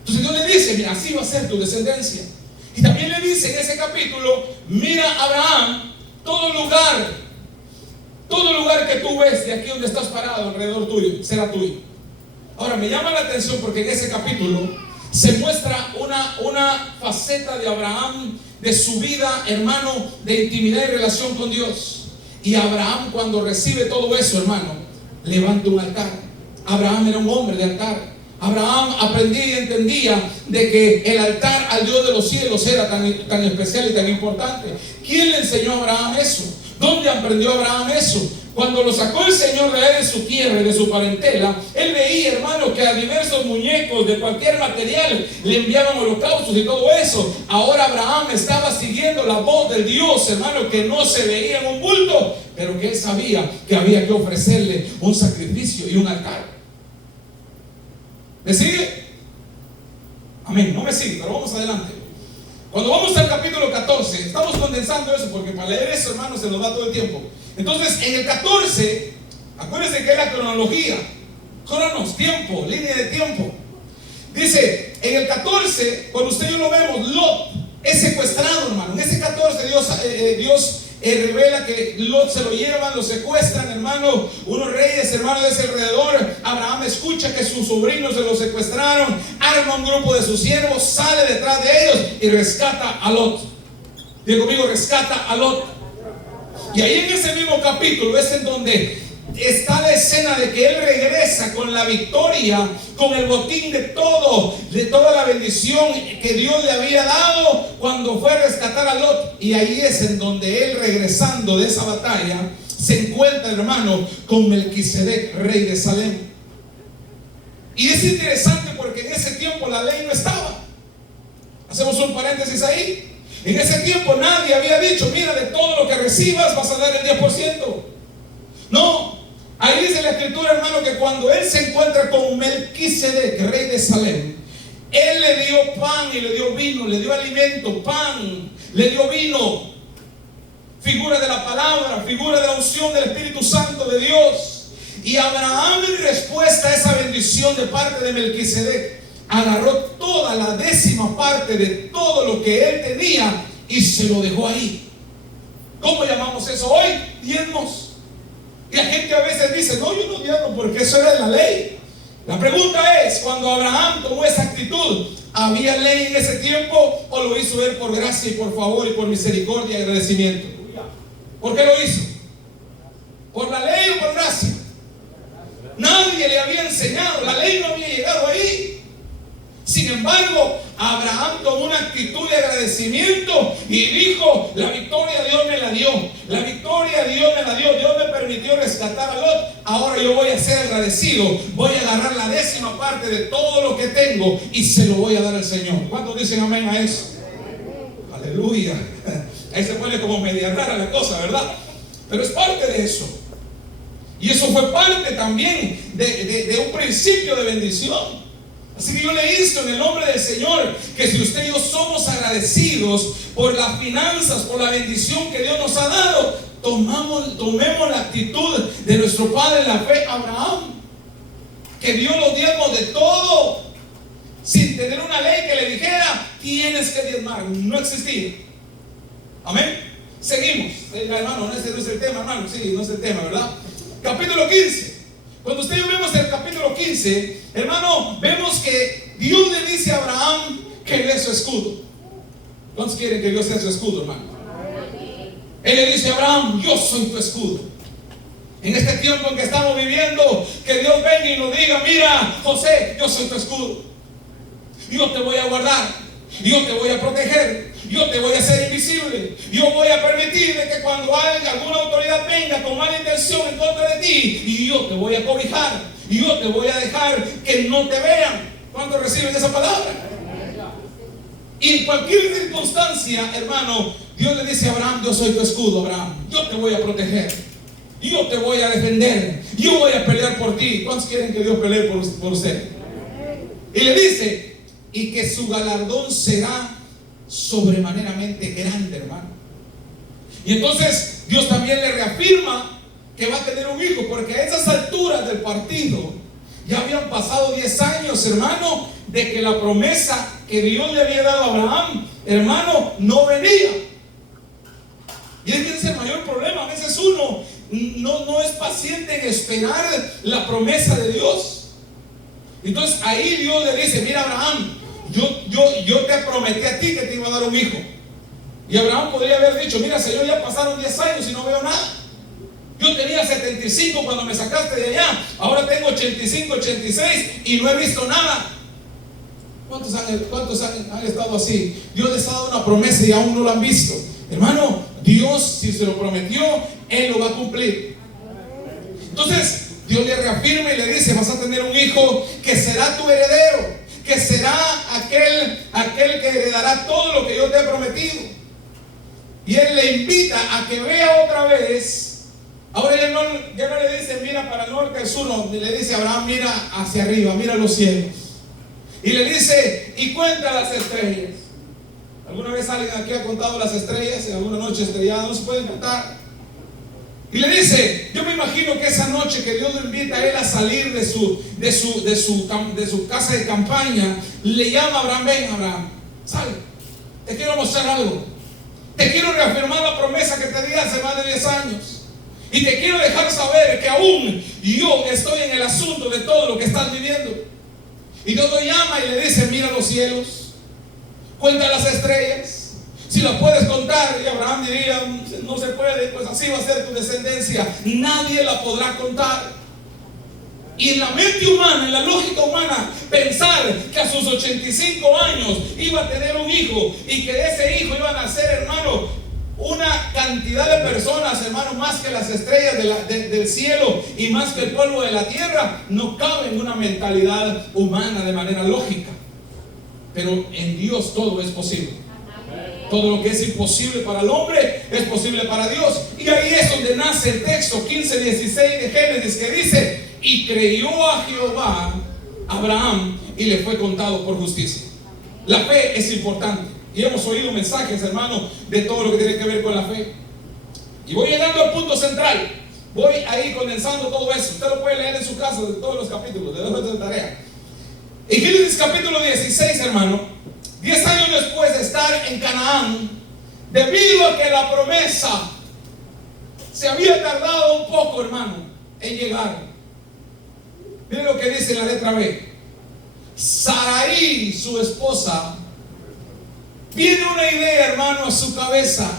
Entonces Dios le dice: mira, así va a ser tu descendencia. Y también le dice en ese capítulo: mira, Abraham, todo lugar que tú ves de aquí donde estás parado alrededor tuyo será tuyo. Ahora me llama la atención porque en ese capítulo se muestra una faceta de Abraham, de su vida, hermano, de intimidad y relación con Dios. Y Abraham, cuando recibe todo eso, hermano, levanta un altar. Abraham era un hombre de altar. Abraham aprendía y entendía de que el altar al Dios de los cielos era tan especial y tan importante. ¿Quién le enseñó a Abraham eso? ¿Dónde aprendió Abraham eso? Cuando lo sacó el Señor de él de su tierra y de su parentela, él veía, hermano, que a diversos muñecos de cualquier material le enviaban holocaustos y todo eso. Ahora Abraham estaba siguiendo la voz del Dios, hermano, que no se veía en un bulto, pero que él sabía que había que ofrecerle un sacrificio y un altar. ¿Me sigue? Amén, no me sigue, pero vamos adelante. Cuando vamos al capítulo 14, estamos condensando eso porque para leer eso, hermano, se nos va todo el tiempo. Entonces, en el 14, acuérdense que es la cronología, cronos, tiempo, línea de tiempo. Dice, en el 14, cuando usted y yo lo vemos, Lot es secuestrado, hermano. En ese 14 Dios revela que Lot se lo llevan, lo secuestran, hermano. Unos reyes, hermano, de ese alrededor. Abraham escucha que sus sobrinos se lo secuestraron, arma un grupo de sus siervos, sale detrás de ellos y rescata a Lot. Diga conmigo, rescata a Lot. Y ahí en ese mismo capítulo es en donde está la escena de que él regresa con la victoria, con el botín de toda la bendición que Dios le había dado cuando fue a rescatar a Lot. Y ahí es en donde él, regresando de esa batalla, se encuentra, hermano, con Melquisedec, rey de Salem. Y es interesante porque en ese tiempo la ley no estaba. Hacemos un paréntesis ahí. En ese tiempo nadie había dicho: mira, de todo lo que recibas vas a dar el 10%. No, ahí dice la escritura, hermano, que cuando él se encuentra con Melquisedec, rey de Salem, él le dio pan y le dio vino, le dio alimento, pan, le dio vino, figura de la palabra, figura de la unción del Espíritu Santo de Dios. Y Abraham, en respuesta a esa bendición de parte de Melquisedec, agarró toda la 10ª parte de todo lo que él tenía y se lo dejó ahí. ¿Cómo llamamos eso hoy? Diezmos. Y la gente a veces dice: no, yo no diezmo porque eso era de la ley. La pregunta es, cuando Abraham tomó esa actitud, ¿había ley en ese tiempo o lo hizo él por gracia y por favor y por misericordia y agradecimiento? ¿Por qué lo hizo? ¿Por la ley o por gracia? Nadie le había enseñado, la ley no había llegado ahí. Sin embargo, Abraham tomó una actitud de agradecimiento y dijo: la victoria Dios me la dio, la victoria Dios me la dio, Dios me permitió rescatar a Lot, ahora yo voy a ser agradecido, voy a agarrar la 10ª parte de todo lo que tengo y se lo voy a dar al Señor. ¿Cuántos dicen amén a eso? Aleluya. Ahí se pone como media rara la cosa, ¿verdad? Pero es parte de eso. Y eso fue parte también de un principio de bendición. Así que yo le insto en el nombre del Señor que si usted y yo somos agradecidos por las finanzas, por la bendición que Dios nos ha dado, tomemos la actitud de nuestro padre en la fe, Abraham, que dio los diezmos de todo, sin tener una ley que le dijera: tienes que diezmar. No existía. Amén. Seguimos. Hermano, ese no es el tema, hermano. Sí, no es el tema, ¿verdad? Capítulo 15. Cuando usted y yo vemos el capítulo 15, hermano, vemos que Dios le dice a Abraham que él es su escudo. ¿Cuántos quieren que Dios sea su escudo, hermano? Él le dice a Abraham: yo soy tu escudo. En este tiempo en que estamos viviendo, que Dios venga y nos diga: mira, José, yo soy tu escudo. Yo te voy a guardar, yo te voy a proteger, yo te voy a hacer invisible. Yo voy a permitir de que cuando alguna autoridad venga con mala intención en contra de ti, y yo te voy a cobijar, y yo te voy a dejar que no te vean. ¿Cuántos reciben esa palabra? Y en cualquier circunstancia, hermano, Dios le dice a Abraham: yo soy tu escudo, Abraham. Yo te voy a proteger. Yo te voy a defender. Yo voy a pelear por ti. ¿Cuántos quieren que Dios pelee por usted? Y le dice: y que su galardón será sobremaneramente grande, hermano. Y entonces Dios también le reafirma que va a tener un hijo, porque a esas alturas del partido ya habían pasado 10 años, hermano, de que la promesa que Dios le había dado a Abraham, hermano, no venía. Y ese es el mayor problema. A veces uno no es paciente en esperar la promesa de Dios. Entonces ahí Dios le dice: mira, Abraham, yo te prometí a ti que te iba a dar un hijo. Y Abraham podría haber dicho: mira, Señor, ya pasaron 10 años y no veo nada. Yo tenía 75 cuando me sacaste de allá. Ahora tengo 85, 86 y no he visto nada. ¿Cuántos han estado así? Dios les ha dado una promesa y aún no lo han visto. Hermano, Dios, si se lo prometió, Él lo va a cumplir. Entonces Dios le reafirma y le dice: vas a tener un hijo que será tu heredero, que será aquel que heredará todo lo que yo te he prometido. Y Él le invita a que vea otra vez. Ahora ya no le dice: mira para el norte, al sur, no. Le dice a Abraham: mira hacia arriba, mira los cielos. Y le dice: y cuenta las estrellas. ¿Alguna vez alguien aquí ha contado las estrellas? En alguna noche estrellada no se pueden contar. Y le dice: yo me imagino que esa noche que Dios lo invita a él a salir de su casa de campaña, le llama a Abraham: ven, Abraham, sale, te quiero mostrar algo. Te quiero reafirmar la promesa que te di hace más de 10 años. Y te quiero dejar saber que aún yo estoy en el asunto de todo lo que estás viviendo. Y Dios lo llama y le dice: mira los cielos, cuenta las estrellas, si las puedes contar. Y Abraham diría: no se puede, pues así va a ser tu descendencia, nadie la podrá contar. Y en la mente humana, en la lógica humana, pensar que a sus 85 años iba a tener un hijo y que de ese hijo iban a nacer, hermano, una cantidad de personas, hermano, más que las estrellas del cielo y más que el polvo de la tierra, no cabe en una mentalidad humana de manera lógica. Pero en Dios todo es posible. Todo lo que es imposible para el hombre es posible para Dios. Y ahí es donde nace el texto 15:16 de Génesis, que dice: y creyó a Jehová Abraham y le fue contado por justicia. La fe es importante. Y hemos oído mensajes, hermano, de todo lo que tiene que ver con la fe. Y voy llegando al punto central. Voy ahí condensando todo eso. Usted lo puede leer en su casa, de todos los capítulos, de dos de tarea. En Génesis capítulo 16, hermano, 10 años después de estar en Canaán, debido a que la promesa se había tardado un poco, hermano, en llegar. Miren lo que dice la letra B. Sarai, su esposa, viene una idea, hermano, a su cabeza,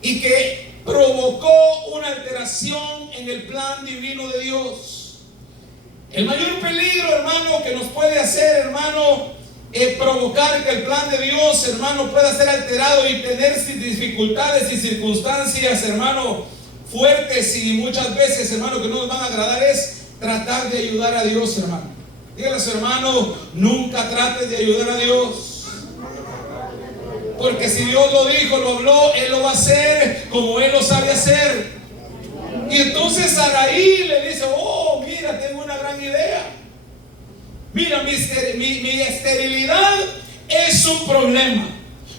y que provocó una alteración en el plan divino de Dios. El mayor peligro, hermano, que nos puede hacer, hermano, provocar que el plan de Dios, hermano, pueda ser alterado y tener dificultades y circunstancias, hermano, fuertes y muchas veces, hermano, que no nos van a agradar, es tratar de ayudar a Dios, hermano. Dígale a su hermano: nunca trates de ayudar a Dios. Porque si Dios lo dijo, lo habló, Él lo va a hacer como Él lo sabe hacer. Y entonces Sarai le dice: oh, mira, tengo una gran idea. Mira, mi esterilidad es un problema.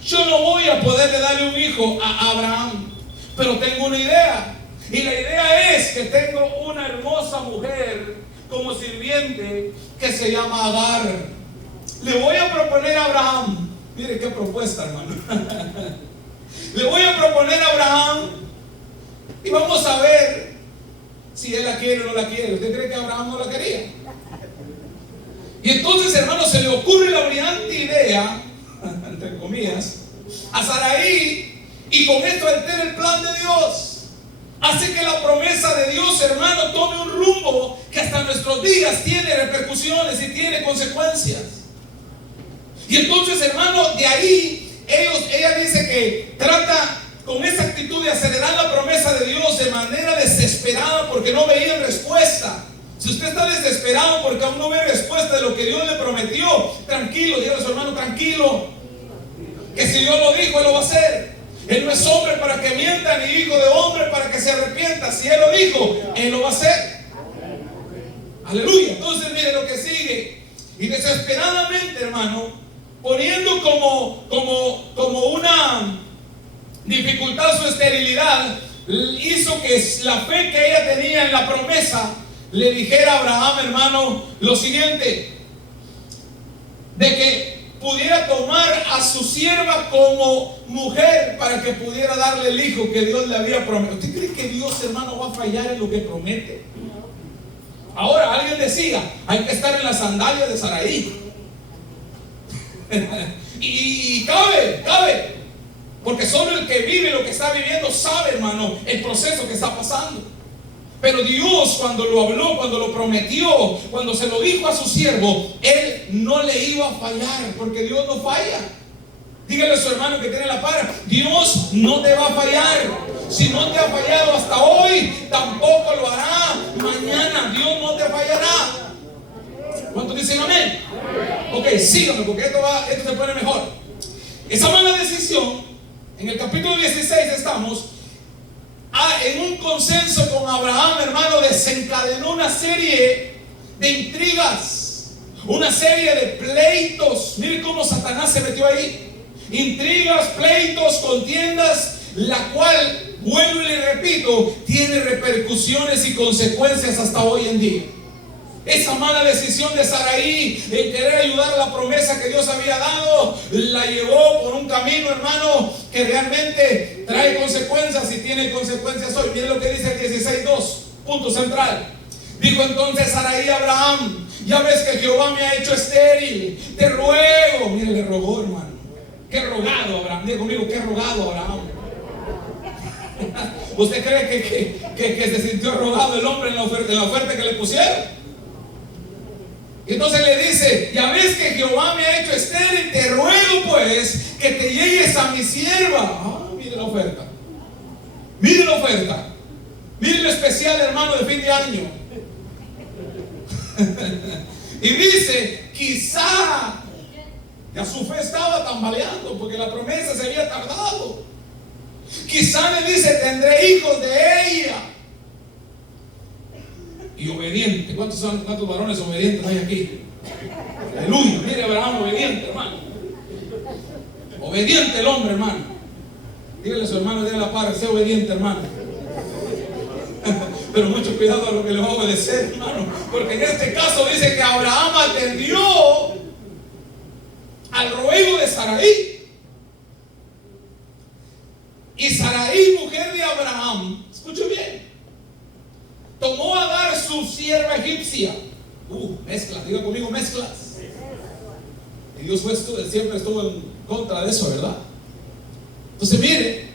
Yo no voy a poderle darle un hijo a Abraham, pero tengo una idea. Y la idea es que tengo una hermosa mujer como sirviente que se llama Agar. Le voy a proponer a Abraham. Mire qué propuesta, hermano. Le voy a proponer a Abraham y vamos a ver si él la quiere o no la quiere. ¿Usted cree que Abraham no la quería? Y entonces, hermano, se le ocurre la brillante idea, entre comillas, a Sarai, y con esto altera el plan de Dios. Hace que la promesa de Dios, hermano, tome un rumbo que hasta nuestros días tiene repercusiones y tiene consecuencias. Y entonces, hermano, de ahí ella dice que trata con esa actitud de acelerar la promesa de Dios de manera desesperada porque no veía respuesta. Si usted está desesperado porque aún no ve respuesta de lo que Dios le prometió, tranquilo, dígale a su hermano: tranquilo. Que si Dios lo dijo, Él lo va a hacer. Él no es hombre para que mienta, ni hijo de hombre para que se arrepienta. Si Él lo dijo, Él lo va a hacer. Aleluya. Entonces mire lo que sigue. Y desesperadamente, hermano, poniendo como una dificultad su esterilidad, hizo que la fe que ella tenía en la promesa le dijera a Abraham, hermano, lo siguiente: de que pudiera tomar a su sierva como mujer para que pudiera darle el hijo que Dios le había prometido. ¿Usted cree que Dios, hermano, va a fallar en lo que promete? Ahora, alguien decía, hay que estar en las sandalias de Saraí. y cabe, porque solo el que vive lo que está viviendo sabe, hermano, el proceso que está pasando. Pero Dios, cuando lo habló, cuando lo prometió, cuando se lo dijo a su siervo, Él no le iba a fallar, porque Dios no falla. Dígale a su hermano que tiene la par: Dios no te va a fallar. Si no te ha fallado hasta hoy, tampoco lo hará mañana. Dios no te fallará. ¿Cuántos dicen amén? Ok, síganme, porque esto se pone mejor. Esa mala decisión, en el capítulo 16 estamos, en un consenso con Abraham, hermano, desencadenó una serie de intrigas, una serie de pleitos. Mire cómo Satanás se metió ahí. Intrigas, pleitos, contiendas, la cual, vuelvo y le repito, tiene repercusiones y consecuencias hasta hoy en día. Esa mala decisión de Saraí en querer ayudar a la promesa que Dios había dado, la llevó por un camino, hermano, que realmente trae consecuencias y tiene consecuencias hoy. Miren lo que dice el 16:2, punto central. Dijo entonces Saraí a Abraham: ya ves que Jehová me ha hecho estéril, te ruego. Mire, le rogó, hermano. Qué rogado Abraham. Diga conmigo, qué rogado Abraham. ¿Usted cree que se sintió rogado el hombre en la oferta que le pusieron? Entonces le dice: ya ves que Jehová me ha hecho estéril, te ruego pues que te llegues a mi sierva. Mire la oferta. Mire la oferta. Mire lo especial, hermano, de fin de año. Y dice: quizá. Ya su fe estaba tambaleando porque la promesa se había tardado. Quizá le dice: tendré hijos de ella. Y obediente. ¿Cuántos varones obedientes hay aquí? Aleluya. Mire, Abraham obediente, hermano. Obediente el hombre, hermano. Dígale a su hermano, dígale a la par: sea obediente, hermano. Pero mucho cuidado a lo que le va a obedecer, hermano, porque en este caso dice que Abraham atendió al ruego de Saraí. Y Saraí, mujer de Abraham, escuche bien, tomó a Agar, su sierva egipcia. Mezclas, diga conmigo, mezclas. Y Dios siempre estuvo en contra de eso, ¿verdad? Entonces mire,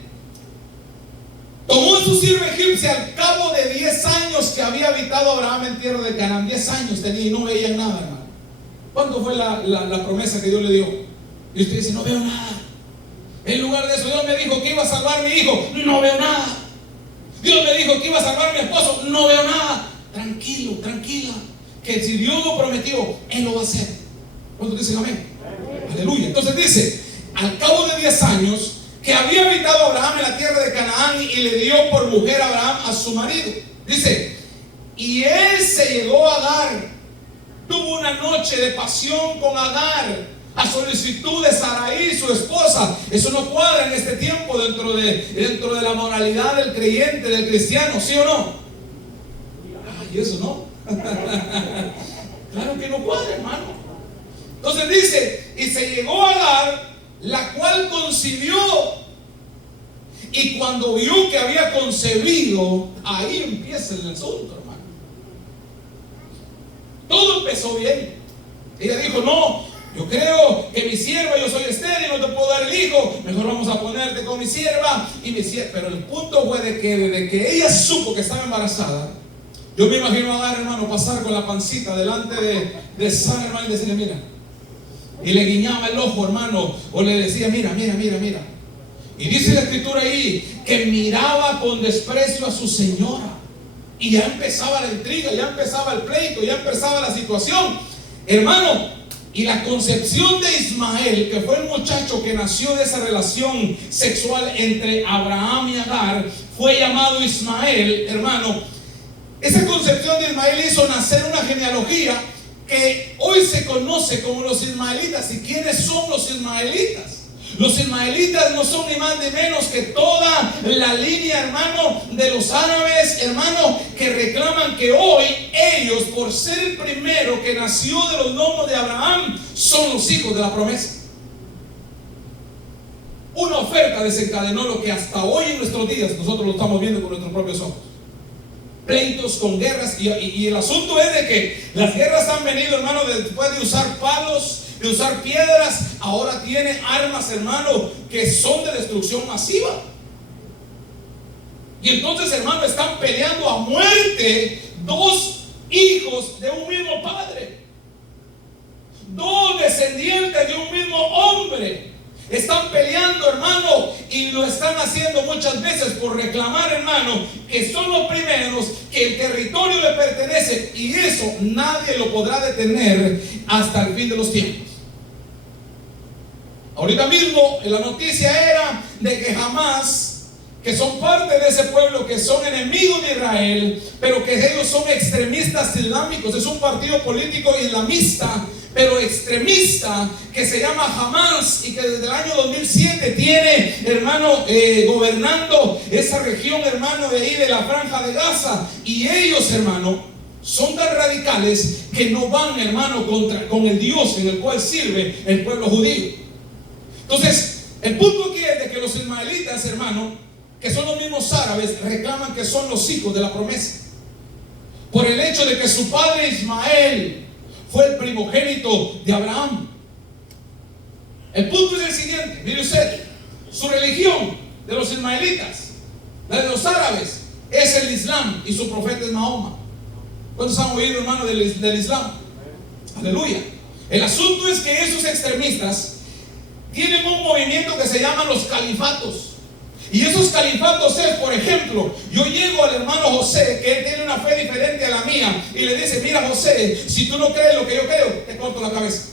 tomó a su sierva egipcia al cabo de 10 años que había habitado Abraham en tierra de Canaán. 10 años tenía y no veía nada, hermano. ¿Cuánto fue la promesa que Dios le dio? Y usted dice: no veo nada. En lugar de eso, Dios me dijo que iba a salvar a mi hijo. No veo nada. Dios me dijo que iba a salvar a mi esposo. No veo nada. Tranquilo, tranquila, que si Dios lo prometió, Él lo va a hacer. ¿Cuántos dicen amén? Aleluya. Entonces dice: al cabo de 10 años que había habitado Abraham en la tierra de Canaán, y le dio por mujer a Abraham a su marido. Dice: y él se llegó a Agar. Tuvo una noche de pasión con Agar, a solicitud de Saraí, su esposa. Eso no cuadra en este tiempo dentro de la moralidad del creyente, del cristiano, ¿sí o no? Ay, eso no. Claro que no cuadra, hermano. Entonces dice: y se llegó a Agar, la cual concibió. Y cuando vio que había concebido, ahí empieza el asunto, hermano. Todo empezó bien. Ella dijo: no, yo creo que mi sierva, yo soy estéril, no te puedo dar el hijo, mejor vamos a ponerte con mi sierva. Pero el punto fue de que desde que ella supo que estaba embarazada, yo me imagino a Agar, hermano, pasar con la pancita delante de Sara, hermano, y decirle: mira. Y le guiñaba el ojo, hermano, o le decía: mira, mira, mira, mira. Y dice la escritura ahí que miraba con desprecio a su señora. Y ya empezaba la intriga, ya empezaba el pleito, ya empezaba la situación, hermano. Y la concepción de Ismael, que fue el muchacho que nació de esa relación sexual entre Abraham y Agar, fue llamado Ismael, hermano. Esa concepción de Ismael hizo nacer una genealogía que hoy se conoce como los ismaelitas. ¿Y quiénes son los ismaelitas? Los ismaelitas no son ni más ni menos que toda la línea, hermano, de los árabes, hermano, que reclaman que hoy ellos, por ser el primero que nació de los lomos de Abraham, son los hijos de la promesa. Una oferta desencadenó lo que hasta hoy en nuestros días nosotros lo estamos viendo con nuestros propios ojos. Pleitos con guerras, y el asunto es de que las guerras han venido, hermano, después de usar palos, de usar piedras, ahora tiene armas, hermano, que son de destrucción masiva. Y entonces, hermano, están peleando a muerte dos hijos de un mismo padre, dos descendientes de un mismo hombre. Están peleando, hermano, y lo están haciendo muchas veces por reclamar, hermano, que son los primeros, que el territorio le pertenece, y eso nadie lo podrá detener hasta el fin de los tiempos. Ahorita mismo la noticia era de que jamás, que son parte de ese pueblo, que son enemigos de Israel, pero que ellos son extremistas islámicos. Es un partido político islamista, pero extremista, que se llama Hamas, y que desde el año 2007 tiene, hermano, gobernando esa región, hermano, de ahí de la Franja de Gaza. Y ellos, hermano, son tan radicales que no van, hermano, con el Dios en el cual sirve el pueblo judío. Entonces, el punto aquí es de que los ismaelitas, hermano, que son los mismos árabes, reclaman que son los hijos de la promesa, por el hecho de que su padre Ismael fue el primogénito de Abraham. El punto es el siguiente, mire usted, su religión de los ismaelitas, la de los árabes, es el Islam, y su profeta es Mahoma. ¿Cuántos han oído, hermano, del Islam? Aleluya. El asunto es que esos extremistas tienen un movimiento que se llama los califatos. Y esos califatos es, por ejemplo, yo llego al hermano José, que él tiene una fe diferente a la mía, y le dice: mira, José, si tú no crees lo que yo creo, te corto la cabeza.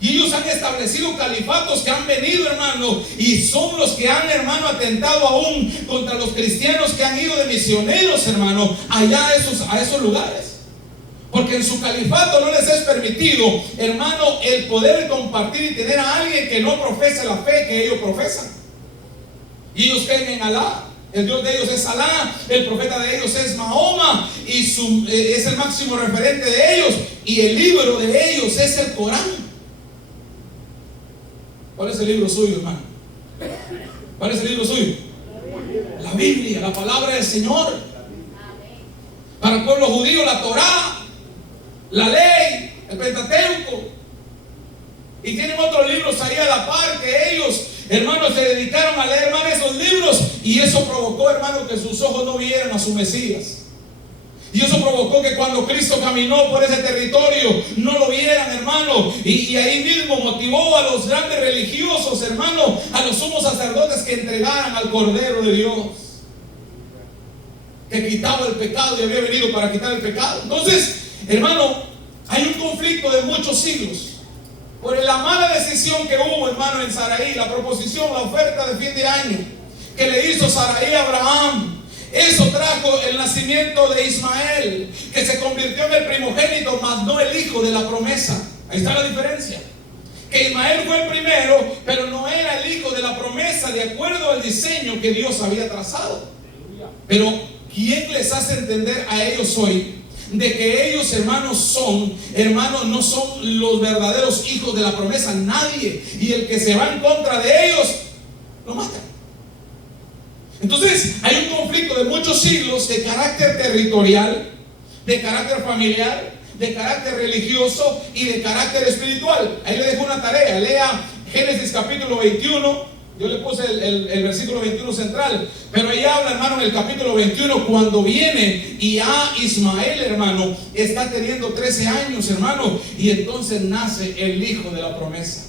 Y ellos han establecido califatos que han venido, hermano, y son los que han, hermano, atentado aún contra los cristianos que han ido de misioneros, hermano, allá a esos lugares. Porque en su califato no les es permitido, hermano, el poder compartir y tener a alguien que no profese la fe que ellos profesan. Y ellos creen en Alá. El Dios de ellos es Alá, el profeta de ellos es Mahoma, y es el máximo referente de ellos, y el libro de ellos es el Corán. ¿Cuál es el libro suyo, hermano? ¿Cuál es el libro suyo? La Biblia, la palabra del Señor. Para el pueblo judío, la Torá, la ley, el Pentateuco. Y tienen otros libros ahí a la par que ellos, hermanos, se dedicaron a leer más esos libros, y eso provocó, hermano, que sus ojos no vieran a su Mesías. Y eso provocó que cuando Cristo caminó por ese territorio no lo vieran, hermano. Y ahí mismo motivó a los grandes religiosos, hermano, a los sumos sacerdotes, que entregaran al Cordero de Dios, que quitaba el pecado y había venido para quitar el pecado. Entonces, hermano, hay un conflicto de muchos siglos por la mala decisión que hubo, hermano, en Saraí, la proposición, la oferta de fin de año que le hizo Saraí a Abraham. Eso trajo el nacimiento de Ismael, que se convirtió en el primogénito, mas no el hijo de la promesa. Ahí está la diferencia. Que Ismael fue el primero, pero no era el hijo de la promesa de acuerdo al diseño que Dios había trazado. Pero ¿quién les hace entender a ellos hoy de que ellos, hermanos, no son los verdaderos hijos de la promesa? Nadie. Y el que se va en contra de ellos, lo matan. Entonces hay un conflicto de muchos siglos, de carácter territorial, de carácter familiar, de carácter religioso y de carácter espiritual. Ahí le dejo una tarea, lea Génesis capítulo 21. Yo le puse el versículo 21 central, pero ahí habla, hermano, en el capítulo 21, cuando viene y a Ismael, hermano, está teniendo 13 años, hermano, y entonces nace el hijo de la promesa.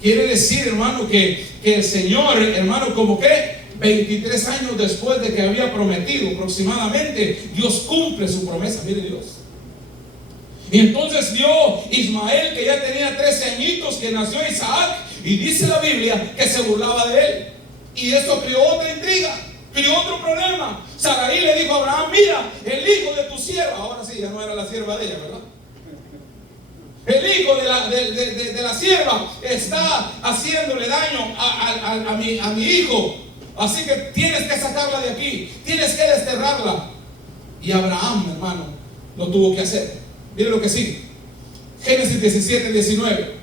Quiere decir, hermano, que el Señor, hermano, como que 23 años después de que había prometido aproximadamente, Dios cumple su promesa. Mire Dios. Y entonces vio Ismael, que ya tenía 13 añitos, que nació Isaac, y dice la Biblia que se burlaba de él. Y esto creó otra intriga, creó otro problema. Sarai le dijo a Abraham: mira, el hijo de tu sierva, ahora sí, ya no era la sierva de ella, ¿verdad? El hijo de la sierva está haciéndole daño a mi hijo. Así que tienes que sacarla de aquí, tienes que desterrarla. Y Abraham, hermano, lo tuvo que hacer. Miren lo que sigue. Génesis 17, 19.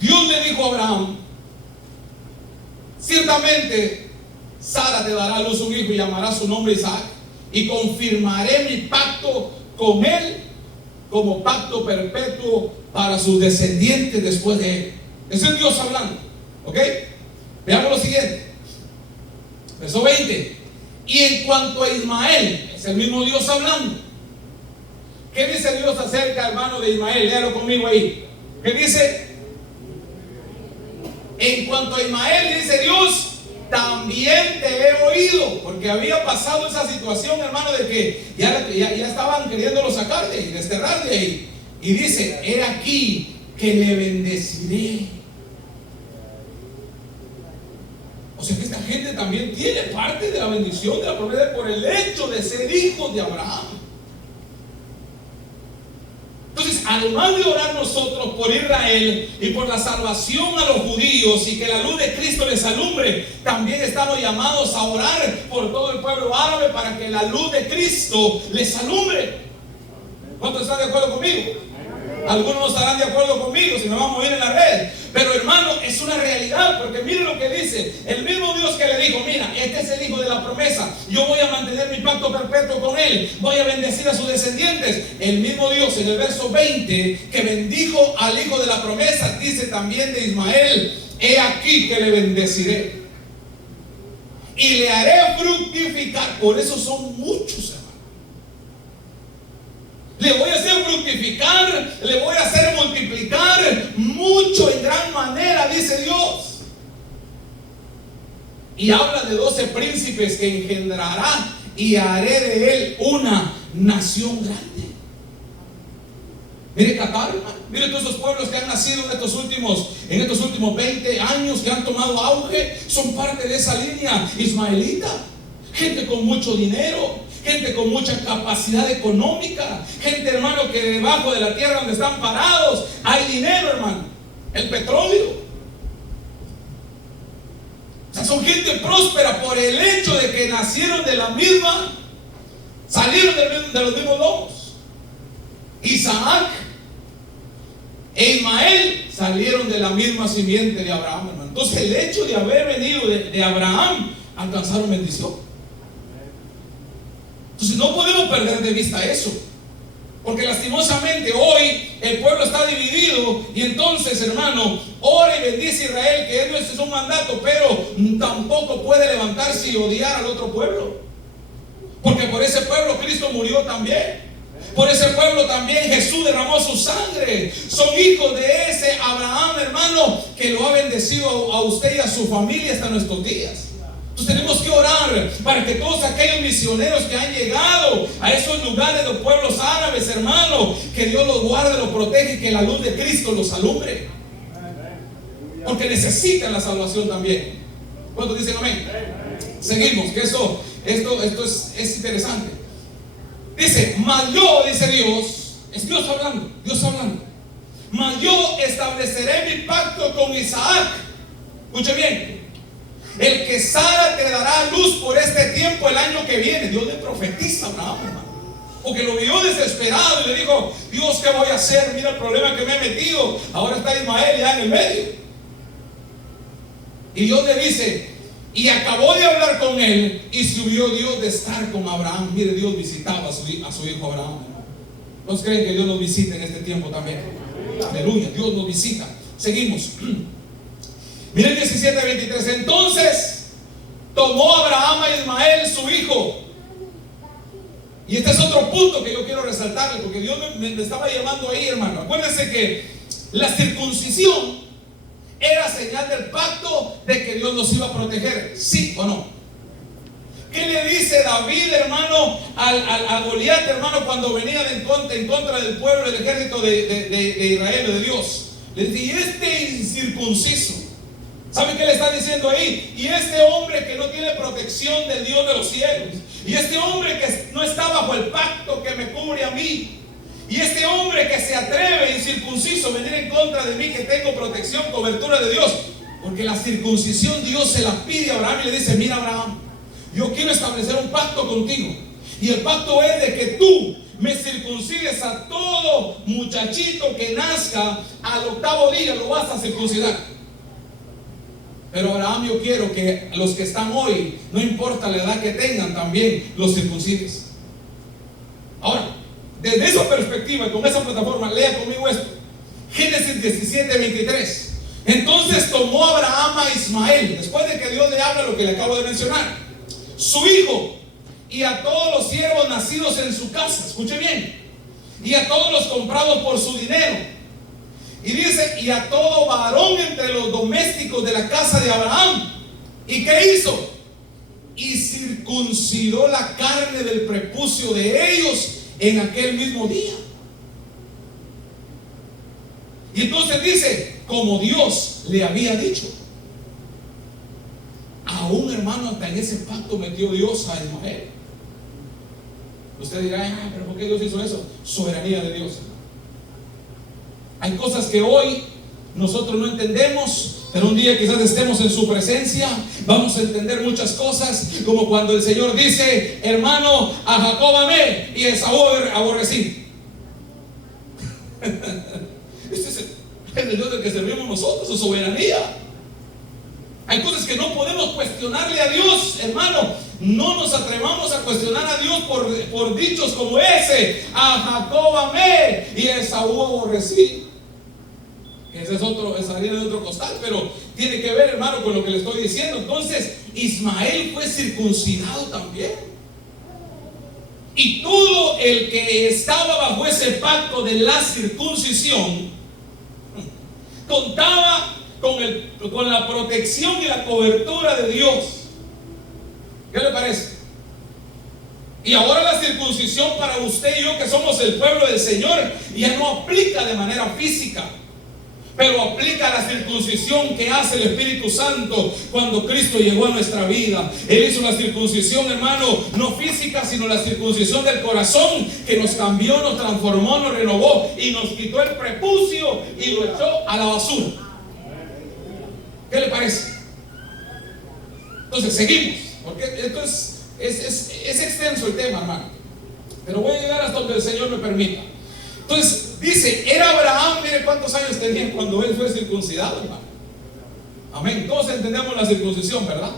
Dios le dijo a Abraham: ciertamente Sara te dará a luz un hijo y llamará su nombre Isaac, y confirmaré mi pacto con él como pacto perpetuo para sus descendientes después de él. Eso es Dios hablando, ¿ok? Veamos lo siguiente, verso 20. Y en cuanto a Ismael, es el mismo Dios hablando. ¿Qué dice Dios acerca, hermano, de Ismael? Léalo conmigo ahí. ¿Qué dice? En cuanto a Ismael, dice Dios: también te he oído. Porque había pasado esa situación, hermano, de que ya estaban queriéndolo sacar de ahí, desterrar de ahí. Y dice: he aquí que le bendeciré. O sea que esta gente también tiene parte de la bendición de la promesa por el hecho de ser hijos de Abraham. Entonces, además de orar nosotros por Israel y por la salvación a los judíos y que la luz de Cristo les alumbre, también estamos llamados a orar por todo el pueblo árabe para que la luz de Cristo les alumbre. ¿Cuántos están de acuerdo conmigo? Algunos no estarán de acuerdo conmigo si me vamos a mover en la red. Pero hermano, es una realidad, porque miren lo que dice el mismo Dios que le dijo: mira, este es el hijo de la promesa, yo voy a mantener mi pacto perpetuo con él, voy a bendecir a sus descendientes. El mismo Dios en el verso 20 que bendijo al hijo de la promesa, dice también de Ismael: he aquí que le bendeciré y le haré fructificar. Por eso son muchos, hermano. Le voy a hacer fructificar, le voy a hacer multiplicar mucho, en gran manera, dice Dios. Y habla de 12 príncipes que engendrará, y haré de él una nación grande. Mire Qatar, hermano. Mire todos esos pueblos que han nacido en estos últimos 20 años, que han tomado auge, son parte de esa línea ismaelita. Gente con mucho dinero, gente con mucha capacidad económica, gente, hermano, que debajo de la tierra donde están parados hay dinero, hermano, el petróleo. O sea, son gente próspera por el hecho de que nacieron de la misma, salieron de los mismos lomos. Isaac e Ismael salieron de la misma simiente de Abraham, hermano. Entonces el hecho de haber venido de Abraham, alcanzaron bendición. Entonces no podemos perder de vista eso, porque lastimosamente hoy el pueblo está dividido. Y entonces, hermano, ora y bendice a Israel, que eso es un mandato, pero tampoco puede levantarse y odiar al otro pueblo, porque por ese pueblo Cristo murió también. Por ese pueblo también Jesús derramó su sangre. Son hijos de ese Abraham, hermano, que lo ha bendecido a usted y a su familia hasta nuestros días. Entonces tenemos que orar para que todos aquellos misioneros que han llegado a esos lugares, los pueblos árabes, hermano, que Dios los guarde, los protege y que la luz de Cristo los alumbre, porque necesitan la salvación también. ¿Cuántos dicen amén? Seguimos, que esto es interesante. Dice: mas yo, dice Dios, es Dios hablando, mas yo estableceré mi pacto con Isaac. Escuche bien: el que Sara te dará a luz por este tiempo el año que viene. Dios le profetiza a Abraham, hermano, porque lo vio desesperado y le dijo: Dios, ¿qué voy a hacer? Mira el problema que me he metido. Ahora está Ismael ya en el medio. Y Dios le dice, y acabó de hablar con él, y subió Dios de estar con Abraham. Mire, Dios visitaba a su hijo Abraham, hermano. ¿No creen que Dios nos visita en este tiempo también? Aleluya, Dios nos visita. Seguimos. Miren 17:23. Entonces tomó Abraham a Ismael su hijo. Y este es otro punto que yo quiero resaltarle, porque Dios me estaba llevando ahí, hermano. Acuérdense que la circuncisión era señal del pacto de que Dios los iba a proteger, ¿sí o no? ¿Qué le dice David, hermano, a Goliat, hermano, cuando venía en contra del pueblo, del ejército de Israel, de Dios? Le dice: y este incircunciso, ¿sabe qué le está diciendo ahí? Y este hombre que no tiene protección del Dios de los cielos, y este hombre que no está bajo el pacto que me cubre a mí, y este hombre que se atreve, incircunciso, a venir en contra de mí, que tengo protección, cobertura de Dios. Porque la circuncisión Dios se la pide a Abraham y le dice: mira, Abraham, yo quiero establecer un pacto contigo, y el pacto es de que tú me circuncides a todo muchachito que nazca al 8º día, lo vas a circuncidar. Pero Abraham, yo quiero que los que están hoy, no importa la edad que tengan, también los circuncides. Ahora, desde esa perspectiva y con esa plataforma, lea conmigo esto. Génesis 17:23. Entonces tomó Abraham a Ismael, después de que Dios le habla lo que le acabo de mencionar, su hijo, y a todos los siervos nacidos en su casa, escuche bien, y a todos los comprados por su dinero. Y dice: y a todo varón entre los domésticos de la casa de Abraham. ¿Y qué hizo? Y circuncidó la carne del prepucio de ellos en aquel mismo día. Y entonces dice: como Dios le había dicho. Aún, hermano, hasta en ese pacto metió Dios a Ismael. Usted dirá: pero ¿por qué Dios hizo eso? Soberanía de Dios. Hay cosas que hoy nosotros no entendemos, pero un día quizás estemos en su presencia, vamos a entender muchas cosas, como cuando el Señor dice: hermano, a Jacob amé y a Esaú aborrecí. Este es el Dios del que servimos nosotros, su soberanía. Hay cosas que no podemos cuestionarle a Dios, hermano. No nos atrevamos a cuestionar a Dios por dichos como ese: a Jacob amé y a Esaú aborrecí. Ese es esa harina de otro costal, pero tiene que ver, hermano, con lo que le estoy diciendo. Entonces, Ismael fue circuncidado también. Y todo el que estaba bajo ese pacto de la circuncisión contaba con la protección y la cobertura de Dios. ¿Qué le parece? Y ahora la circuncisión para usted y yo, que somos el pueblo del Señor, ya no aplica de manera física, pero aplica la circuncisión que hace el Espíritu Santo cuando Cristo llegó a nuestra vida. Él hizo la circuncisión, hermano, no física, sino la circuncisión del corazón, que nos cambió, nos transformó, nos renovó y nos quitó el prepucio y lo echó a la basura. ¿Qué le parece? Entonces seguimos, porque esto es extenso el tema, hermano, pero voy a llegar hasta donde el Señor me permita. Entonces dice: era Abraham, mire cuántos años tenía cuando él fue circuncidado, hermano. Amén. Todos entendemos la circuncisión, ¿verdad?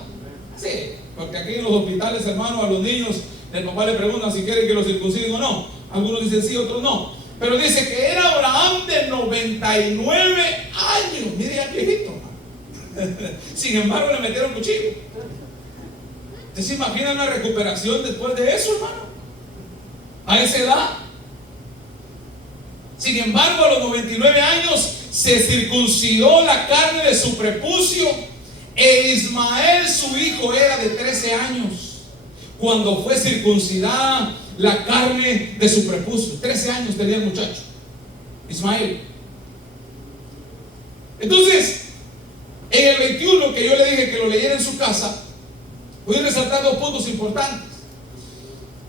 Sí, porque aquí en los hospitales, hermano, a los niños el papá le pregunta si quieren que los circunciden o no. Algunos dicen sí, otros no. Pero dice que era Abraham de 99 años. Mire, ya viejito, hermano. Sin embargo, le metieron cuchillo. ¿Usted se imagina una recuperación después de eso, hermano? A esa edad. Sin embargo, a los 99 años se circuncidó la carne de su prepucio, e Ismael, su hijo, era de 13 años cuando fue circuncidada la carne de su prepucio. 13 años tenía el muchacho, Ismael. Entonces, en el 21, que yo le dije que lo leyera en su casa, voy a resaltar 2 puntos importantes.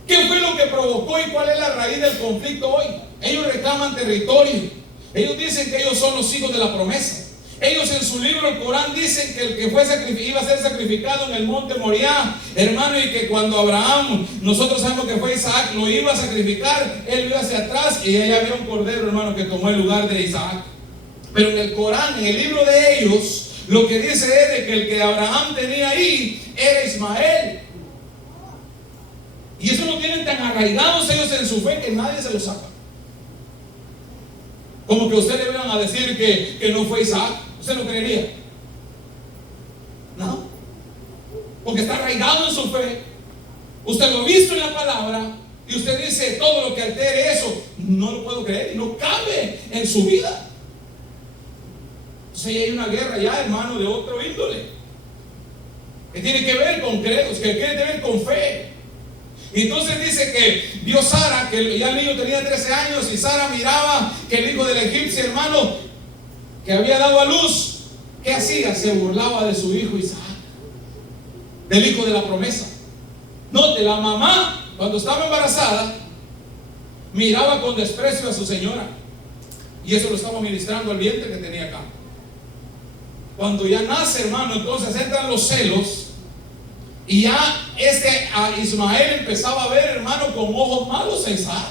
¿Qué fue lo que provocó y cuál es la raíz del conflicto hoy? Ellos reclaman territorio. Ellos dicen que ellos son los hijos de la promesa. Ellos en su libro, el Corán, dicen que el que iba a ser sacrificado en el monte Moriah, hermano, y que cuando Abraham, nosotros sabemos que fue Isaac, lo iba a sacrificar, él iba hacia atrás y ahí había un cordero, hermano, que tomó el lugar de Isaac. Pero en el Corán, en el libro de ellos, lo que dice es de que el que Abraham tenía ahí era Ismael. Y eso lo tienen tan arraigados ellos en su fe que nadie se lo saca. Como que usted le vengan a decir que no fue Isaac, ¿usted lo creería? No, porque está arraigado en su fe. Usted lo ha visto en la palabra y usted dice: todo lo que altere eso, no lo puedo creer y no cabe en su vida. Entonces hay una guerra ya, hermano, de otro índole. que tiene que ver con credos, que tiene que ver con fe. Y entonces dice que vio Sara, que ya el niño tenía 13 años, y Sara miraba que el hijo del egipcio, hermano, que había dado a luz, ¿qué hacía? Se burlaba de su hijo Isaac, del hijo de la promesa. Note, la mamá, cuando estaba embarazada, miraba con desprecio a su señora, y eso lo estaba ministrando al vientre que tenía acá. Cuando ya nace, hermano, entonces entran los celos, y ya a Ismael empezaba a ver, hermano, con ojos malos a Isaac.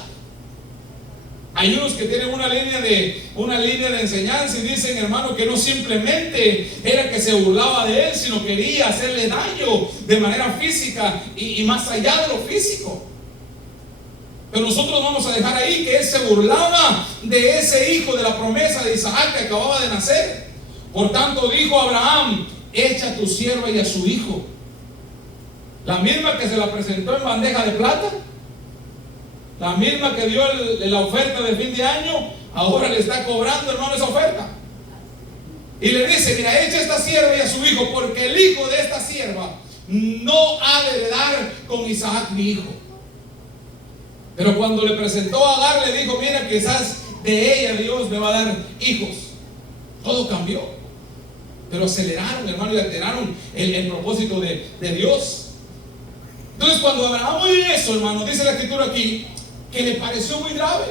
Hay unos que tienen una línea de enseñanza y dicen, hermano, que no simplemente era que se burlaba de él, sino quería hacerle daño de manera física y más allá de lo físico. Pero nosotros vamos a dejar ahí que él se burlaba de ese hijo de la promesa de Isaac que acababa de nacer. Por tanto dijo Abraham: echa a tu sierva y a su hijo. La misma que se la presentó en bandeja de plata, la misma que dio la oferta de fin de año, ahora le está cobrando, hermano, esa oferta. Y le dice: mira, echa a esta sierva y a su hijo, porque el hijo de esta sierva no ha de heredar con Isaac mi hijo. Pero cuando le presentó a Agar, le dijo: mira, quizás de ella Dios me va a dar hijos. Todo cambió. Pero aceleraron, hermano, y alteraron el propósito de Dios. Entonces, cuando Abraham oyó eso, hermano, dice la escritura aquí, que le pareció muy grave.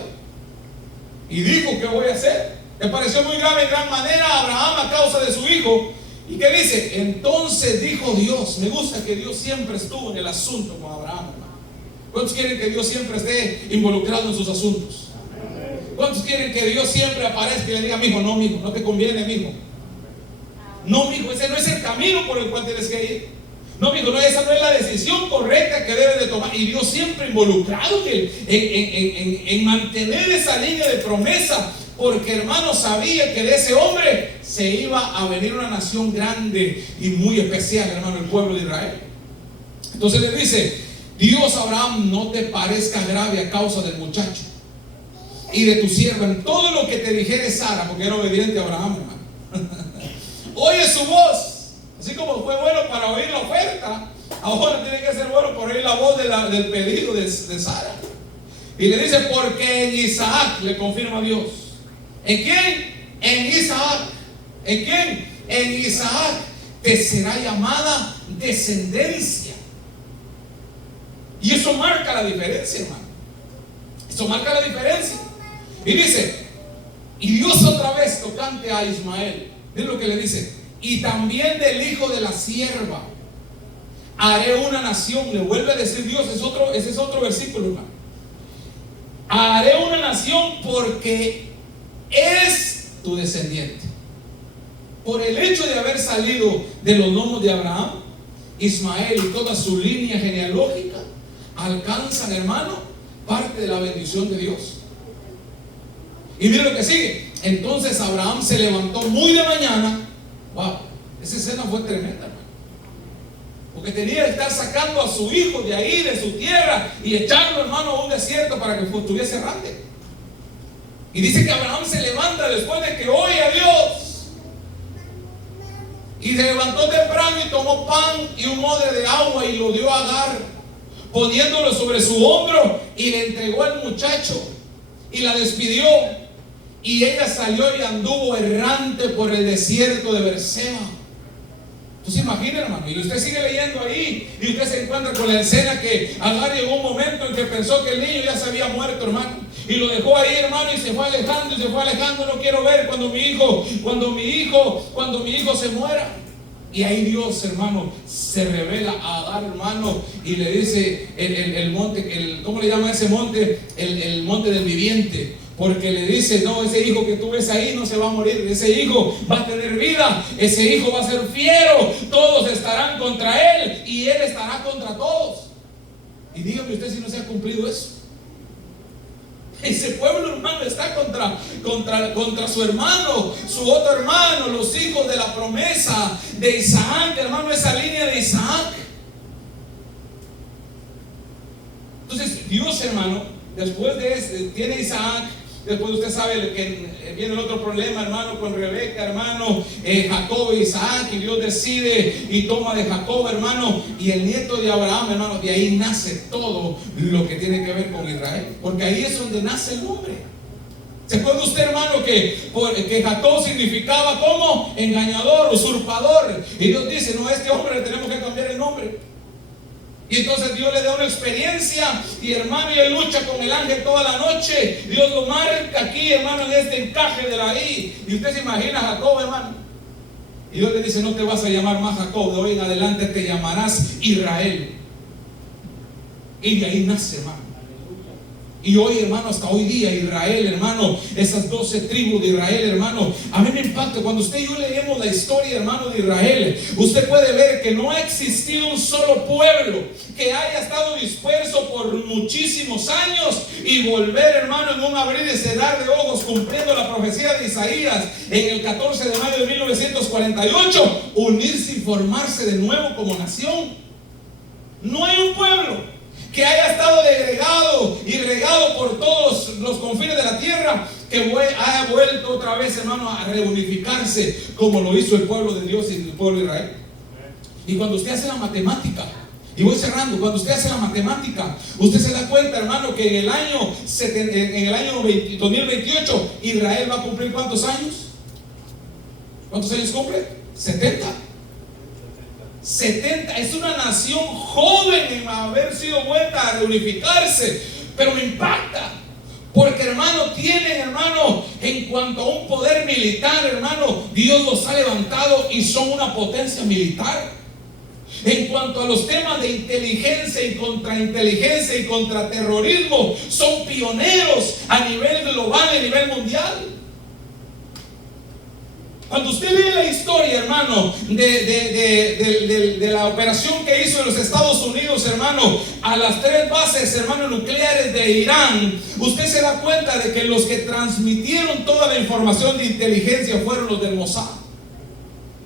Y dijo: ¿qué voy a hacer? Le pareció muy grave en gran manera a Abraham a causa de su hijo. ¿Y qué dice? Entonces dijo Dios. Me gusta que Dios siempre estuvo en el asunto con Abraham, hermano. ¿Cuántos quieren que Dios siempre esté involucrado en sus asuntos? ¿Cuántos quieren que Dios siempre aparezca y le diga: mijo, no, mijo, no te conviene, mijo? No, mijo, ese no es el camino por el cual tienes que ir. No, mijo, no, esa no es la decisión correcta que debes de tomar. Y Dios siempre involucrado en mantener esa línea de promesa, porque, hermano, sabía que de ese hombre se iba a venir una nación grande y muy especial, hermano, el pueblo de Israel. Entonces le dice Dios a Abraham: no te parezca grave a causa del muchacho y de tu sierva en todo lo que te dijere Sara, porque era obediente a Abraham, hermano. Oye su voz. Así como fue bueno para oír la oferta, ahora tiene que ser bueno para oír la voz del pedido de Sara. Y le dice: porque en Isaac, le confirma a Dios. ¿En quién? En Isaac. ¿En quién? En Isaac te será llamada descendencia. Y eso marca la diferencia, hermano. Eso marca la diferencia. Y dice: y Dios otra vez tocante a Ismael, es lo que le dice: y también del hijo de la sierva haré una nación. Le vuelve a decir Dios, ese es otro versículo, hermano. Haré una nación porque es tu descendiente. Por el hecho de haber salido de los lomos de Abraham, Ismael y toda su línea genealógica alcanzan, hermano, parte de la bendición de Dios. Y mire lo que sigue. Entonces Abraham se levantó muy de mañana. Wow, esa escena fue tremenda, hermano. Porque tenía que estar sacando a su hijo de ahí, de su tierra, y echarlo, hermano, a un desierto para que estuviese errante. Y dice que Abraham se levanta después de que oye a Dios. Y se levantó temprano y tomó pan y un odre de agua y lo dio a Agar, poniéndolo sobre su hombro, y le entregó al muchacho y la despidió. Y ella salió y anduvo errante por el desierto de Berseba. Entonces imagina, hermano, y usted sigue leyendo ahí, y usted se encuentra con la escena que Agar llegó un momento en que pensó que el niño ya se había muerto, hermano, y lo dejó ahí, hermano, y se fue alejando, no quiero ver cuando mi hijo se muera. Y ahí Dios, hermano, se revela a Agar, hermano, y le dice el monte, ¿cómo le llama ese monte? El monte del viviente. Porque le dice: no, ese hijo que tú ves ahí no se va a morir, ese hijo va a tener vida, ese hijo va a ser fiero, todos estarán contra él y él estará contra todos. Y dígame usted si no se ha cumplido eso. Ese pueblo, hermano, está contra su hermano, su otro hermano, los hijos de la promesa de Isaac, hermano, esa línea de Isaac. Entonces Dios, hermano, después de tiene Isaac, Después usted sabe que viene el otro problema, hermano, con Rebeca, hermano, Jacob e Isaac, y Dios decide y toma de Jacob, hermano, y el nieto de Abraham, hermano. De ahí nace todo lo que tiene que ver con Israel, porque ahí es donde nace el nombre. ¿Se acuerda usted, hermano, que Jacob significaba como engañador, usurpador? Y Dios dice, no, a este hombre le tenemos que cambiar el nombre. Y entonces Dios le da una experiencia, y hermano, y él lucha con el ángel toda la noche. Dios lo marca aquí, hermano, en este encaje de la I. Y usted se imagina a Jacob, hermano. Y Dios le dice, no te vas a llamar más Jacob, de hoy en adelante te llamarás Israel. Y de ahí nace, hermano. Y hoy, hermano, hasta hoy día Israel, hermano, esas 12 tribus de Israel, hermano, a mí me impacta cuando usted y yo leemos la historia, hermano, de Israel. Usted puede ver que no ha existido un solo pueblo que haya estado disperso por muchísimos años y volver, hermano, en un abrir y cerrar de ojos, cumpliendo la profecía de Isaías en el 14 de mayo de 1948, unirse y formarse de nuevo como nación. No hay un pueblo que haya estado degregado y regado por todos los confines de la tierra, que haya vuelto otra vez, hermano, a reunificarse como lo hizo el pueblo de Dios y el pueblo de Israel. Y cuando usted hace la matemática, y voy cerrando, cuando usted hace la matemática, usted se da cuenta, hermano, que en el año 2028 Israel va a cumplir ¿cuántos años? ¿Cuántos años cumple? 70. Es una nación joven en haber sido vuelta a reunificarse, pero me impacta porque, hermano, tienen, hermano, en cuanto a un poder militar, hermano, Dios los ha levantado y son una potencia militar. En cuanto a los temas de inteligencia y contraterrorismo, son pioneros a nivel global, a nivel mundial. Cuando usted lee la historia, hermano, de la operación que hizo en los Estados Unidos, hermano, a las 3 bases, hermano, nucleares de Irán, usted se da cuenta de que los que transmitieron toda la información de inteligencia fueron los del Mossad.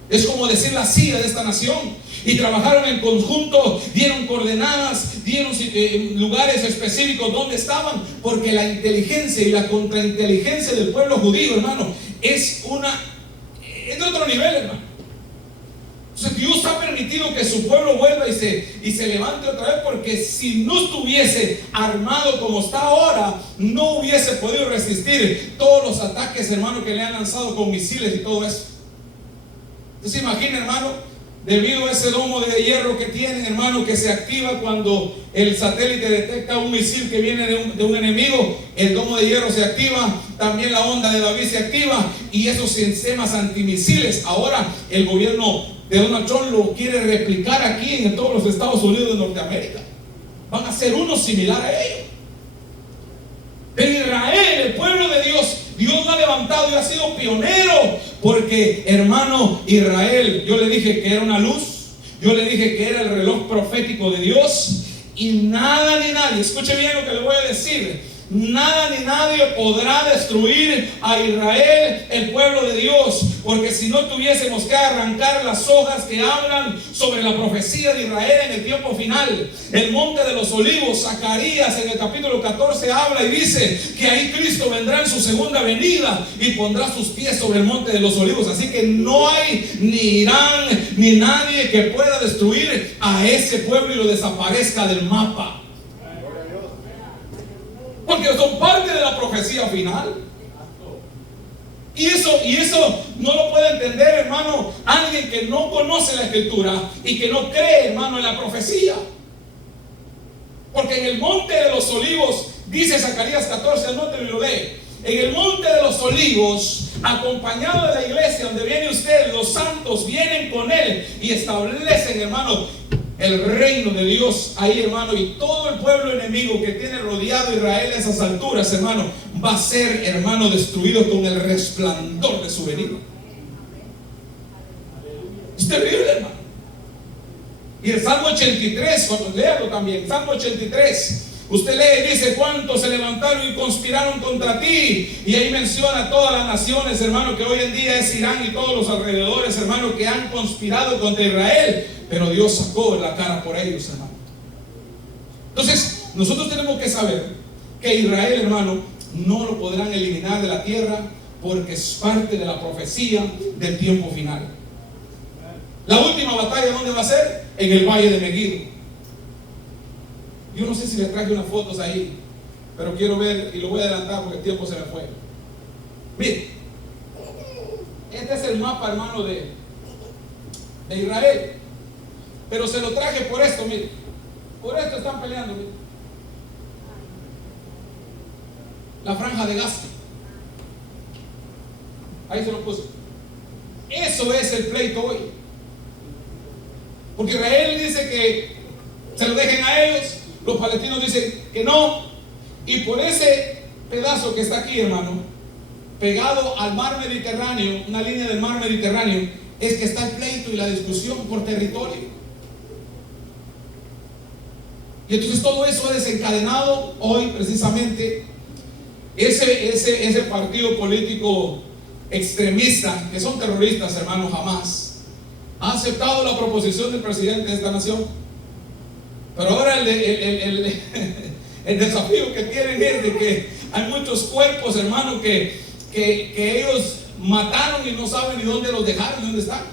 Es como decir la CIA de esta nación. Y trabajaron en conjunto, dieron coordenadas, dieron lugares específicos donde estaban, porque la inteligencia y la contrainteligencia del pueblo judío, hermano, es de otro nivel, hermano. Entonces Dios ha permitido que su pueblo vuelva y se levante otra vez, porque si no estuviese armado como está ahora, no hubiese podido resistir todos los ataques, hermano, que le han lanzado con misiles y todo eso. Entonces imagina, hermano, debido a ese domo de hierro que tienen, hermano, que se activa cuando el satélite detecta un misil que viene de un enemigo, el domo de hierro se activa, también la onda de David se activa, y esos sistemas antimisiles, ahora el gobierno de Donald Trump lo quiere replicar aquí en todos los Estados Unidos de Norteamérica. Van a ser uno similar a ellos. Pero Israel, el pueblo de Dios, Dios lo ha levantado y ha sido pionero, porque, hermano, Israel, yo le dije que era una luz, yo le dije que era el reloj profético de Dios, y nada ni nadie, escuche bien lo que le voy a decir, nada ni nadie podrá destruir a Israel, el pueblo de Dios, porque si no tuviésemos que arrancar las hojas que hablan sobre la profecía de Israel en el tiempo final. El monte de los olivos, Zacarías en el capítulo 14 habla y dice que ahí Cristo vendrá en su segunda venida y pondrá sus pies sobre el monte de los olivos. Así que no hay ni Irán ni nadie que pueda destruir a ese pueblo y lo desaparezca del mapa, porque son parte de la profecía final. Y eso no lo puede entender, hermano, alguien que no conoce la escritura y que no cree, hermano, en la profecía. Porque en el monte de los olivos, dice Zacarías 14, anótelo y lo lee. En el monte de los olivos, acompañado de la iglesia donde viene usted, los santos vienen con él y establecen, hermano, el reino de Dios ahí, hermano, y todo el pueblo enemigo que tiene rodeado a Israel a esas alturas, hermano, va a ser, hermano, destruido con el resplandor de su venida. Es terrible, hermano. Y el Salmo 83, cuando léalo también, Salmo 83, usted lee y dice: cuántos se levantaron y conspiraron contra ti. Y ahí menciona todas las naciones, hermano, que hoy en día es Irán y todos los alrededores, hermano, que han conspirado contra Israel. Pero Dios sacó la cara por ellos, hermano. Entonces, nosotros tenemos que saber que Israel, hermano, no lo podrán eliminar de la tierra, porque es parte de la profecía del tiempo final. La última batalla, ¿dónde va a ser? En el valle de Megiddo. Yo no sé si les traje unas fotos ahí, pero quiero ver, y lo voy a adelantar porque el tiempo se me fue. Miren, este es el mapa, hermano, de Israel. Pero se lo traje por esto, miren. Por esto están peleando, miren. La franja de Gaza. Ahí se lo puse. Eso es el pleito hoy. Porque Israel dice que se lo dejen a ellos, los palestinos dicen que no, y por ese pedazo que está aquí, hermano, pegado al mar Mediterráneo, una línea del mar Mediterráneo, es que está el pleito y la discusión por territorio. Y entonces todo eso ha desencadenado hoy precisamente ese partido político extremista, que son terroristas, hermano, jamás ha aceptado la proposición del presidente de esta nación. Pero ahora el desafío que tienen es de que hay muchos cuerpos, hermano, que ellos mataron y no saben ni dónde los dejaron, ni dónde están.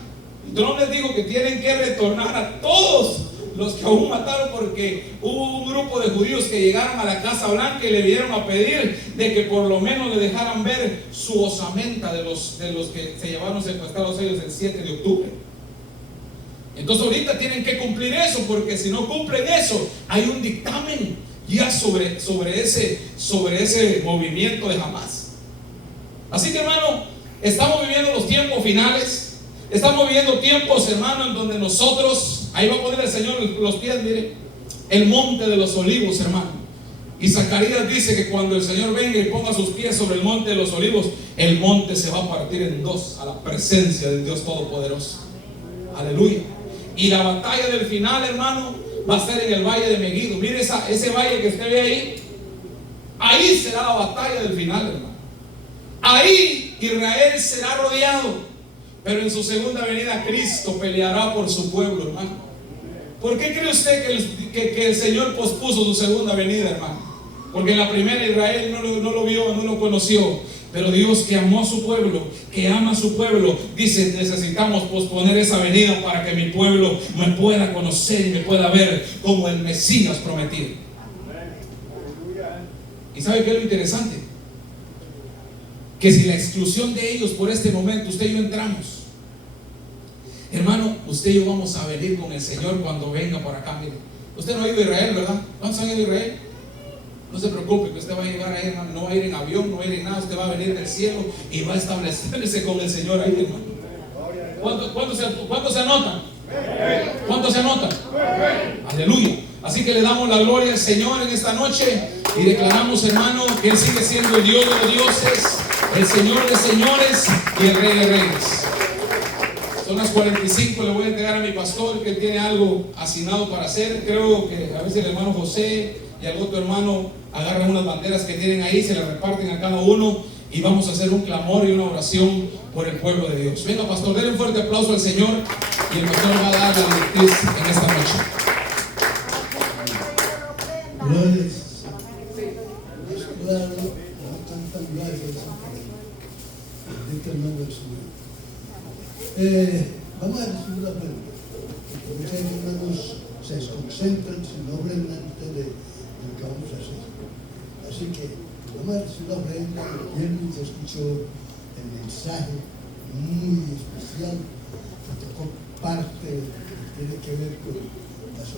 Yo no les digo que tienen que retornar a todos los que aún mataron, porque hubo un grupo de judíos que llegaron a la Casa Blanca y le vinieron a pedir de que por lo menos le dejaran ver su osamenta de los que se llevaron secuestrados ellos el 7 de octubre. Entonces ahorita tienen que cumplir eso, porque si no cumplen eso, hay un dictamen ya sobre ese movimiento de Hamas. Así que, hermano, estamos viviendo los tiempos finales. Estamos viviendo tiempos, hermano, en donde nosotros, ahí va a poner el Señor los pies, mire, el monte de los olivos, hermano. Y Zacarías dice que cuando el Señor venga y ponga sus pies sobre el monte de los olivos, el monte se va a partir en dos a la presencia del Dios Todopoderoso. Aleluya. Y la batalla del final, hermano, va a ser en el valle de Megiddo. Mire ese valle que usted ve ahí. Ahí será la batalla del final, hermano. Ahí Israel será rodeado. Pero en su segunda venida Cristo peleará por su pueblo, hermano. ¿Por qué cree usted que el Señor pospuso su segunda venida, hermano? Porque en la primera Israel no lo vio, no lo conoció. Pero Dios, que amó a su pueblo, que ama a su pueblo, dice: necesitamos posponer esa venida para que mi pueblo me pueda conocer y me pueda ver como el Mesías prometido. ¿Y sabe qué es lo interesante? Que si la exclusión de ellos por este momento, usted y yo entramos, hermano, usted y yo vamos a venir con el Señor cuando venga por acá. Mire, usted no ha ido a Israel, ¿verdad? ¿Cuántos han ido a Israel? No se preocupe, que usted va a llegar ahí, hermano. No va a ir en avión, no va a ir en nada. Usted va a venir del cielo y va a establecerse con el Señor ahí, hermano. ¿Cuántos se anotan? ¿Cuántos se anotan? Aleluya. Así que le damos la gloria al Señor en esta noche y declaramos, hermano, que Él sigue siendo el Dios de los dioses, el Señor de señores y el Rey de reyes. Son las 45, le voy a entregar a mi pastor, que tiene algo asignado para hacer. Creo que a veces el hermano José y algún otro hermano agarran unas banderas que tienen ahí, se las reparten a cada uno y vamos a hacer un clamor y una oración por el pueblo de Dios. Venga, pastor, denle un fuerte aplauso al Señor y el pastor va a dar la directriz en esta noche. Glorias. Claro, no cantan gracias. Bendito el nombre del Señor. Vamos a recibir la pregunta. Muchos hermanos se desconcentran si no hablan antes de lo que vamos a hacer. Así que vamos a recibir la pregunta. Ayer se escuchó el mensaje muy especial que tocó parte que tiene que ver con las